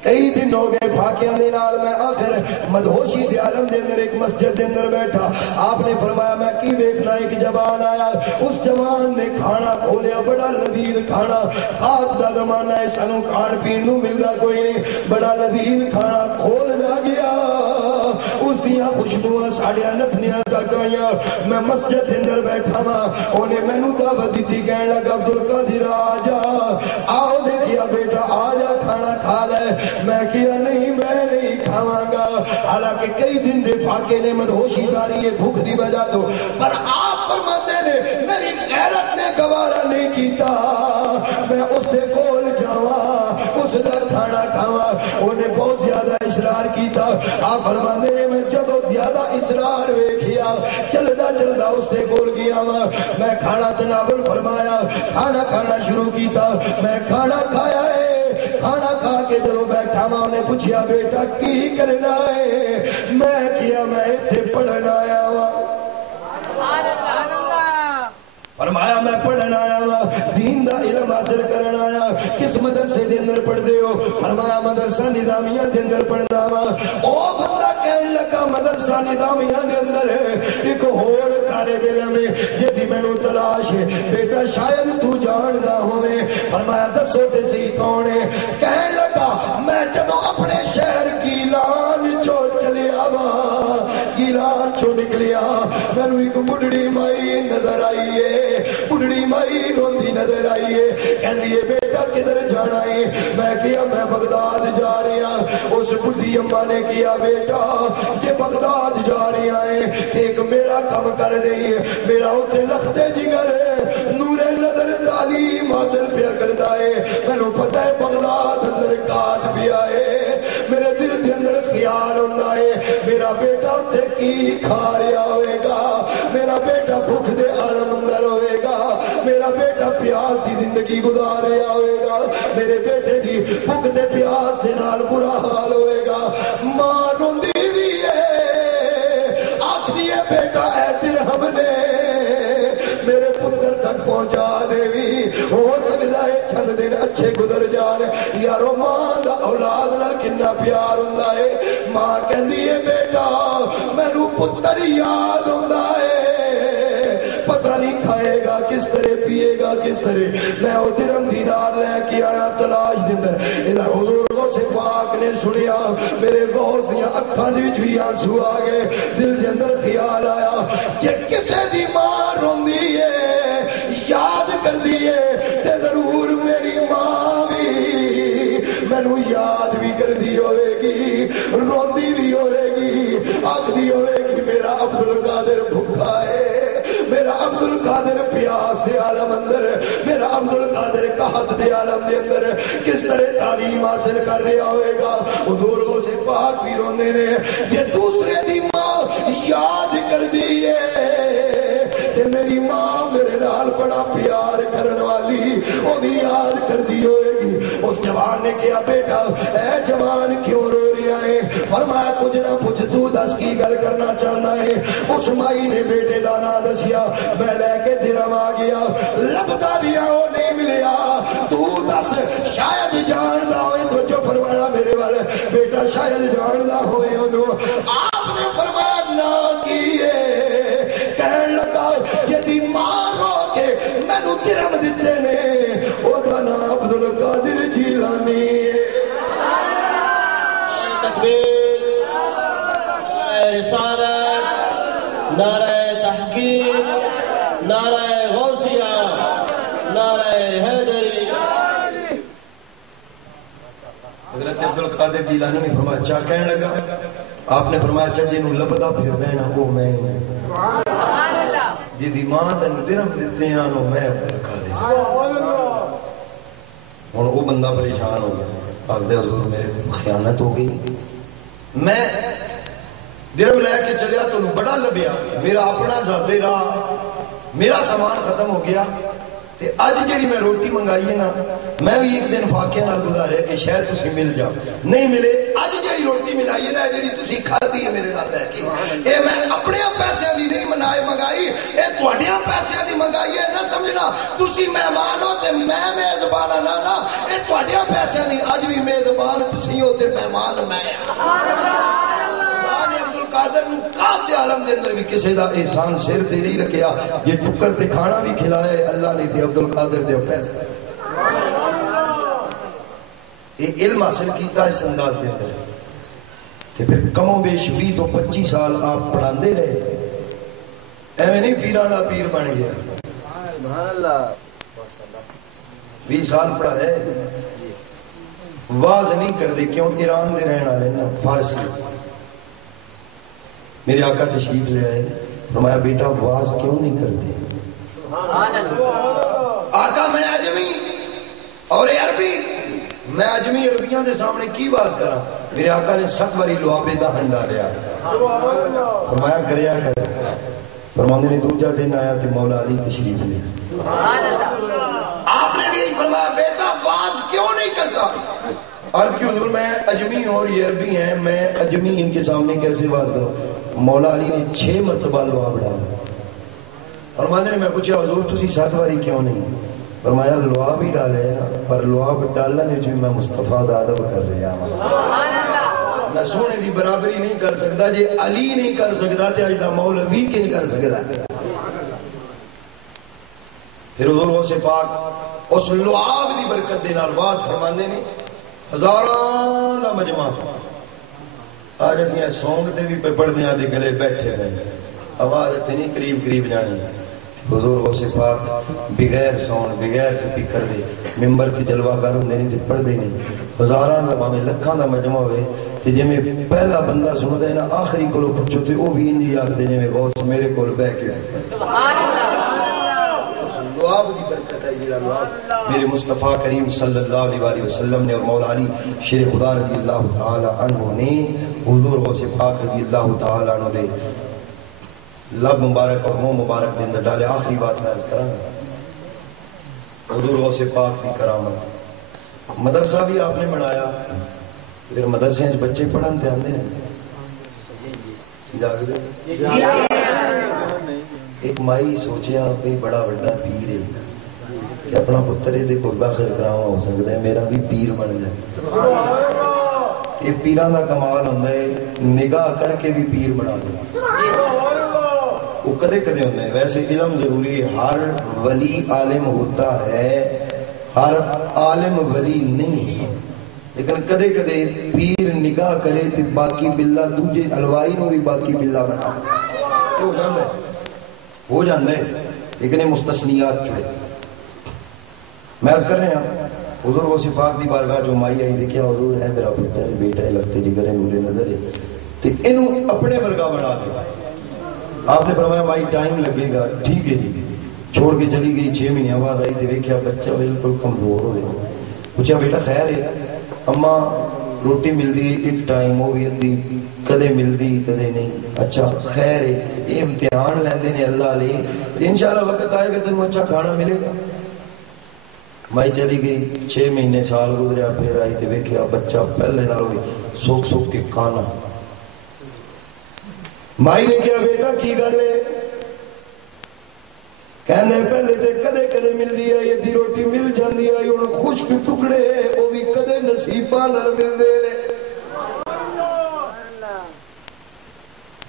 کئی دن ہو گئے فاقیاں دے نال، میں آخر مدہوشی دے عالم دے اندر ایک مسجد دے اندر بیٹھا، آپ نے فرمایا میں کی دیکھنا، ایک جوان آیا، اس جوان نے کھانا کھولیا، بڑا لذیذ کھانا، خاک دا زمانہ ہے سانو کھان پین نو ملدا کوئی نہیں، بڑا لذیذ کھانا کھول دا گیا، اس دیاں خوشبوئاں ساڑیاں نتھنیاں تک آئیاں، میں مسجد دے اندر بیٹھا وا، انہیں مینوں دعوت دتی، کہن لگا عبدالقادر آ جا، آؤ دیکھیا بیٹا آ جا کھانا کھا لے، میں کیا نہیں میں نہیں کھاواں گا، حالانکہ کئی دن دے فاقے نے مدہوشی داری ہے بھوک دی وجہ تو، پر آپ فرماتے نے میری غیرت نے گوارا نہیں کیتا، میں اس دے کول جاواں اس دا کھانا کھاواں، انہیں بہت زیادہ اصرار کیتا، آپ فرماتے نے میں جدو زیادہ اصرار ویکھیا چلدا چلدا اس دے کول گیا وا، میں کھانا تناول فرمایا، کھانا کھانا شروع کیتا، میں کھانا کھایا ہے، کھانا کھا کے جدو بیٹھا ماں نے پوچھیا بیٹا کی کرنا ہے، میں کیا میں اتنے پڑھنا آیا وا، فرمایا میں پڑھنا آیا وا، دین دا علم حاصل کرنا آیا، کس مدرسے دے اندر پڑھ دے ہو، فرمایا مدرسہ نظامیہ دے اندر پڑھنا وا، او بندہ کہنے لگا مدرسہ نظامیہ دے اندر ایک اور طالب علم جدی میں نو تلاش ہے، بیٹا شاید تو جاندا ہوئے، فرمایا دسو تے صحیح کون ہے، کہنے لگا میں جدو اپنے شہر گیلان چو چلیا وا، گیلان چو نکلیا، میں نو ایک بڑھڑی مائی نظر آئی ہے، بڑھڑی مائی روندی نظر آئی ہے، کہندی ہے بیٹا کدھر جانا ہے، میں کیا میں بغداد جا رہا، اس بڑھی اماں نے کیا بیٹا یہ بغداد جا رہا ہے، ایک میرا کم کر دئی، میرا اتنے لختے جگر نور نظر تعلیم حاصل پیا کردا ہے، مینوں پتہ ہے بغداد اندر کات بھی آئے، میرے دل کے اندر خیال ہوندا ہے میرا بیٹا اتنے کی کھا رہا ہوئے گا، میرا بیٹا بھوک دے عالم اندر ہوئے گا، میرا بیٹا پیاس دی زندگی گزار رہا ہوئے گا، میرے بیٹے دی بھوک دے پیاس دے نال برا حال ہوئے گا، ماں روندی بھی ہے، آکھدی ہے بیٹا اے درہم نے میرے پتر تک پہنچا دے بھی، ہو سکتا ہے چند دن اچھے گزر جان، یارو ماں دا اولاد نال کنا پیار ہوندا ہے، ماں کہندی ہے بیٹا مینوں پتر یاد ہوندا ہے، پتہ نہیں کھائے گا کس طرح پیے گا کس طرح، میں وہ درہم دینار لے کے آیا تلاش دے اندر، ادھر حضور غوث پاک نے سنیا، میرے غوث دیاں اکھاں دے وچ بھی آنسو آ گئے، دل دے اندر خیال آیا کہ کسے دی ماں روندی ہے یاد کر دیے تے ضرور میری ماں بھی مینوں یاد بھی کر دی ہوئے گی، روندی بھی ہوئے گی، آکھدی ہوئے گی میرا عبدالقادر بھوکا ہے، میرا عبدالقادر پیاس دے عالم اندر، میرا عبدالقادر قحط دے عالم دے اندر کس طرح تعلیم حاصل کر رہا ہوئے گا، حضور غوث پاک بھی روندے نے، جے دوسرے دی ماں یاد کر دیے تے میری ماں میرے نال بڑا پیار کرن والی وہ بھی یاد کر دی ہوئے گی، اس جوان نے کیا بیٹا اے جوان کیوں رو رہا ہے، فرمایا کچھ نہ پوچھ تو دس کی گل کرنا چاہتا ہے، اس مائی نے بیٹے دا نام دسیا، میں لے کے درہم آ گیا، لبدا رہا وہ نہیں ملیا، تو دس شاید جاندا ہوئے تو جو فرمایا میرے والے بیٹا شاید جاندا ہوئے انہوں، آپ نے فرمایا نہ کیے، کہن لگا جدی ماں رو کے مینوں درہم دتے نے او دا نام عبدالقادر جیلانی ہے، تکبیر، نعرہ رسالت، نعرہ تحقیق، نعرہ غوثیہ، نعرہ حیدری۔ حضرت عبدالقادر جیلانی نے فرمایا چاہ کہنے لگا، آپ نے فرمایا چاہ جنہوں لبدا پھر دینا وہ میں جدی ماں تن درہم دیتے ہیں انہوں میں عبدالقادر، اور وہ بندہ پریشان ہو گیا، آگ دے حضور میرے خیانت ہو گئی، میں درہم لے کے چلیا تو بڑا لبیا، میرا اپنا ذاتی راہ میرا سامان ختم ہو گیا، تے اج جڑی میں روٹی منگائی ہے نا میں بھی ایک دن فاقے نال گزاریا کہ شاید تسی مل جاؤ نہیں ملے اج جڑی روٹی ملائی ہے نا جڑی تسی کھادی ہے میرے نال رہ کے اے میں اپنے پیسے دی نہیں منگائی اے تواڈے پیسے دی منگائی ہے نہ سمجھنا تسی مہمان ہو تے میں میزبان نہ نا اے تواڈے پیسے دی اج بھی میزبان تسی ہو تے مہمان میں قادر نو کعب دے عالم دے اندر بھی کسے دا احسان سر تے نہیں رکھیا یہ ٹکر تے کھانا بھی کھلایا اللہ نے تے عبدالقادر دے پیسے یہ علم حاصل کیتا اس انداز دے اندر تے پھر کم و بیش 20 تو 25 سال آپ پڑھاندے رہے ایویں نہیں پیراں دا پیر بن گیا سبحان اللہ 20 سال پڑھائے واز نہیں کردے کیوں ایران دے رہن والے نا فارسی میرے آقا تشریف لے آئے فرمایا بیٹا واز کیوں نہیں کرتے آقا میں اجمی اور عربی میں اجمی عربیاں دے سامنے کی واز کرا میرے آقا نے 7 باری لوابے دا ہنڈا رہا فرمایا کریا کر فرمانے نے دوجا دن آیا تے مولا علی تشریف لے آپ نے بھی فرمایا بیٹا واز کیوں نہیں کرتا عرض کی حضور میں اجمی اور یہ عربی ہیں میں اجمی ان کے سامنے کیسے واز کروں مولا علی نے 6 مرتبہ لواب ڈالا فرمانے نے میں پوچھا حضور تسی 7 باری کیوں نہیں فرمایا لواب ہی ڈالے نا پر لواب ڈالنے جو میں مصطفیٰ دا ادب کر رہا ہوں میں سونے دی برابری نہیں کر سکتا جے علی نہیں کر سکتا تے اج دا مولوی کی نہیں کر سکتا پھر حضور غوث پاک اس لواب دی برکت دے نال بعد فرماندے نے ہزاراں دا مجمع آج اسی سونگ تے بھی پہ پڑھ دیاں دے گلے بیٹھے رہے آواز تے نہیں قریب جانی حضور غوث پاک بغیر سون بغیر سپیکر دے ممبر تے جلوہ گر ہوندے نہیں تے پڑھ دے نہیں ہزاراں دا باویں لکھاں دا مجمع ہوئے تے جے میں پہلا بندہ سن دے نا آخری کولو پوچھو تے او بھی انجی آکھدے نے غوث میرے کول بیٹھ کے سبحان اللہ دعا دی برکت ہے یہ اللہ میرے مصطفیٰ کریم صلی اللہ علیہ وسلم نے اور مولا علی شیر خدا رضی اللہ تعالی عنہ نے حضور غوث پاک رضی اللہ تعالی عنہ دے لب مبارک اور منہ مبارک دے اندر ڈالے آخری بات میں عرض کراں حضور غوث پاک کی کرامت مدرسہ بھی آپ نے بنایا پھر مدرسے سے بچے پڑھن تے آندے ہیں ایک مائی سوچیا کوئی بڑا بڑا پیر ہے کہ اپنا پتر دے کوئی باخر کراما ہو سکتا ہے میرا بھی پیر بن جائے یہ پیران کا کمال ہوتا ہے نگاہ کر کے بھی پیر بنا دے وہ کدے کدے ہوتا ہے ویسے علم ضروری ہر ولی عالم ہوتا ہے ہر عالم ولی نہیں لیکن کدے کدے پیر نگاہ کرے تو باقی بلا دوجے الوائی نو بھی باقی بلا بنا ہو جاندے لیکن مستثنیات چھوڑے میں عرض کر رہے ہیں حضور غوث پاک دی بارگاہ جو مائی آئی دیکھیا حضور ہے میرا پتر بیٹا ہے لگتے جگر ہے نورے نظر ہے تو انہوں اپنے ورگا بنا دے آپ نے فرمایا مائی ٹائم لگے گا ٹھیک ہے جی چھوڑ کے چلی گئی 6 مہینے بعد آئی تو دیکھیا بچہ بالکل کمزور ہو گیا پوچھا بیٹا خیر ہے اماں روٹی ملدی ایک ٹائم ہو گئی تھی کدے ملدی کدے نہیں اچھا خیر ہے یہ امتحان لیندے نے اللہ علیہ انشاءاللہ وقت آئے گا تنوں اچھا کھانا ملے گا مائی چلی گئی 6 مہینے سال گزریا پھر آئی تے ویکھیا بچہ پہلے نال ہوئی سوکھ سوکھ کے کھانا مائی نے کیا بیٹا کی گل ہے کہنے پہلے تے کدے کدے ملدی ہے یہ دی روٹی مل جاندی ہے ہن خشک ٹکڑے او بھی کدے نصیباں نال ملدے نے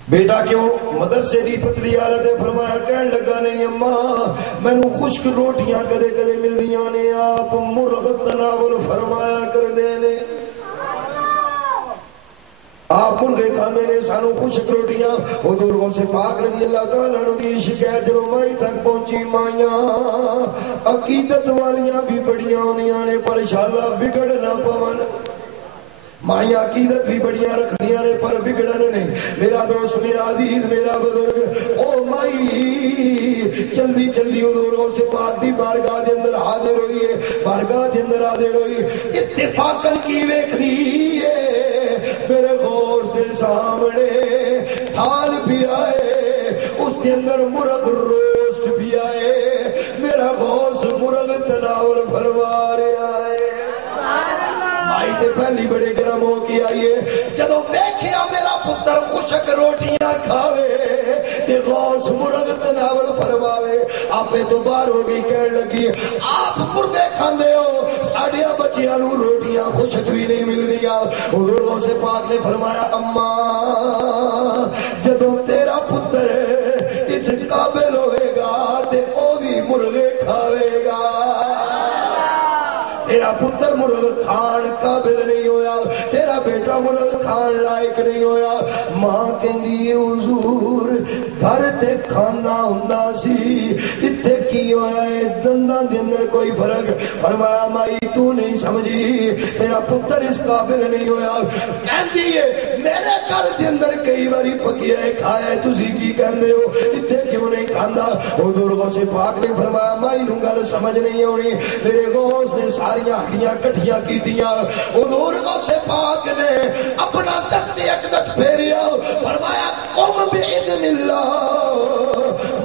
بیٹا کیوں مدرسے دی پتلی حالت ہے فرمایا کہن لگا نہیں اماں مینوں خشک روٹیاں کدے کدے ملدیاں نے آپ مرغ تناول فرمایا کر دے نے آپ مرغے کھاندے نے سانو خشک روٹیاں حضور غوث پاک رضی اللہ تعالیٰ عنہ دی شکایت جو مائی تک پہنچی مائیاں عقیدت والیاں بھی بڑیاں ہونیاں نے پر انشاءاللہ بگڑ نہ پون مائیں عقیدت بھی بڑیاں رکھ دیا نے پر بگڑن نہیں میرا دوست میرا عزیز میرا بزرگ او مائی جلدی جلدی حضور غوث پاک دی بارگاہ دے اندر حاضر ہوئی ہے بارگاہ دے اندر حاضر ہوئی اتفاقاً کی ویکھنی ہے میرے غوث دے سامنے تھال بھی آئے اس کے اندر مرغ روسٹ بھی آئے میرا غوث پہلی بڑے گرم ہو کے آئیے جدو دیکھیا میرا پتر خوشک روٹیاں کھاوے تے غوث مرغ تناول فرماوے آپے تو باہر ہو گئی کہنے لگی آپ مردے کھاندے ہو ساڑیاں بچیاں نو روٹیاں خوشک بھی نہیں مل دیا حضور غوث پاک نے فرمایا اماں جدو تیرا پتر اس قابل ہوئے گا تے او بھی مرغے کھاوے گا تیرا پتر مرغ کھان قابل نہیں ہویا تیرا بیٹا مرغ کھان لائق نہیں ہویا ماں کہندی حضور گھر تے کھانا ہوندا سی اتھے کی ہویا ہے دنداں دے اندر کوئی فرق فرمایا مائی تو نہیں سمجھی تیرا پتر اس قابل نہیں ہویا کہندی ہے میرے گھر دے اندر کئی باری پکیا ہے کھایا ہے تسی کی کہندے ہو اتھے کیوں نہیں کھاندا حضور غوث پاک نے فرمایا مائی نوں گل سمجھ نہیں آونی میرے غوث نے ساریاں ہڈیاں کٹھیاں کیتیاں حضور غوث پاک نے اپنا دست اقدس پھیریا فرمایا قم باذن اللہ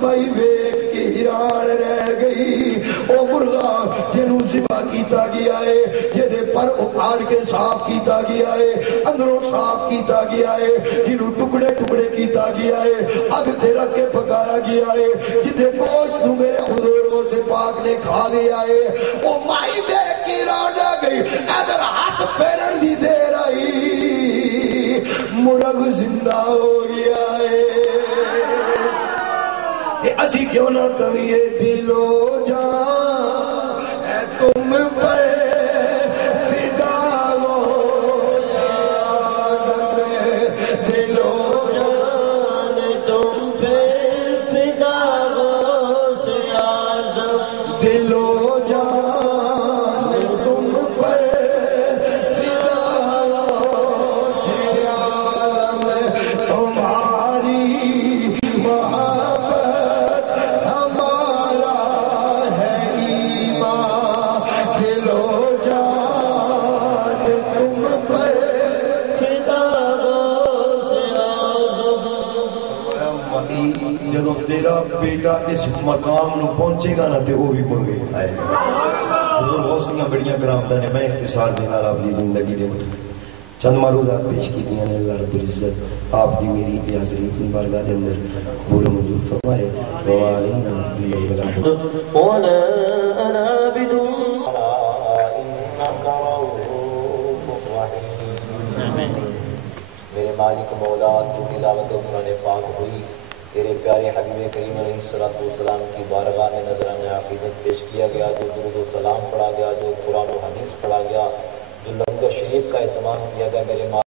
مائی ویکھ کے حیران رہ گئی او مرغا جنوں ذبح کیتا گیا ہے جدے پر اکھاڑ کے صاف کیتا گیا ہے اندروں صاف کیتا گیا ہے جنوں ٹکڑے ٹکڑے کیتا گیا ہے اگ تے رکھ کے پکایا گیا ہے جتے گوشت نوں میرے حضور غوث پاک نے کھا لیا ہے او مائی دیکھ کے حیران رہ گئی ادھر ہاتھ پھیرن دی دیر آئی مرغ زندہ ہو گیا ہے کہ اسی کیوں نہ کمیے دلو جان اے تم پر فدا ہو سعادت دلو جان تم پہ فدا ہو سعادت دلو جان تم پر فدا ہو سعادت تمہاری محبت ہمارا ہے ایمان دلو جان تم پر فدا ہو سعادت جدو تیرا بیٹا اس مقام نو پہنچے گا نا تے وہ بھی پڑھے آئے حضور غوث دیاں بڑیاں کرامتاں نے میں اختصار دینا اپنی زندگی دے چند معروضات پیش کی دیا نے اللہ رب العزت آپ کی میری بھی حاضری کی بارگاہ دے اندر قبول و منظور فرمائے وعلینا البلاغ ولا انا عابد انك رؤوف رحيم میرے مالک مولا تو تلاوت قرآن پاک ہوئی تیرے پیارے حبیب کریم علیہ الصلوۃ والسلام کی بارگاہ میں نذرانہ عقیدت پیش کیا گیا جو درود و سلام پڑھا گیا جو قرآن و حدیث پڑھا گیا جو لنگر شریف کا اہتمام کیا گیا میرے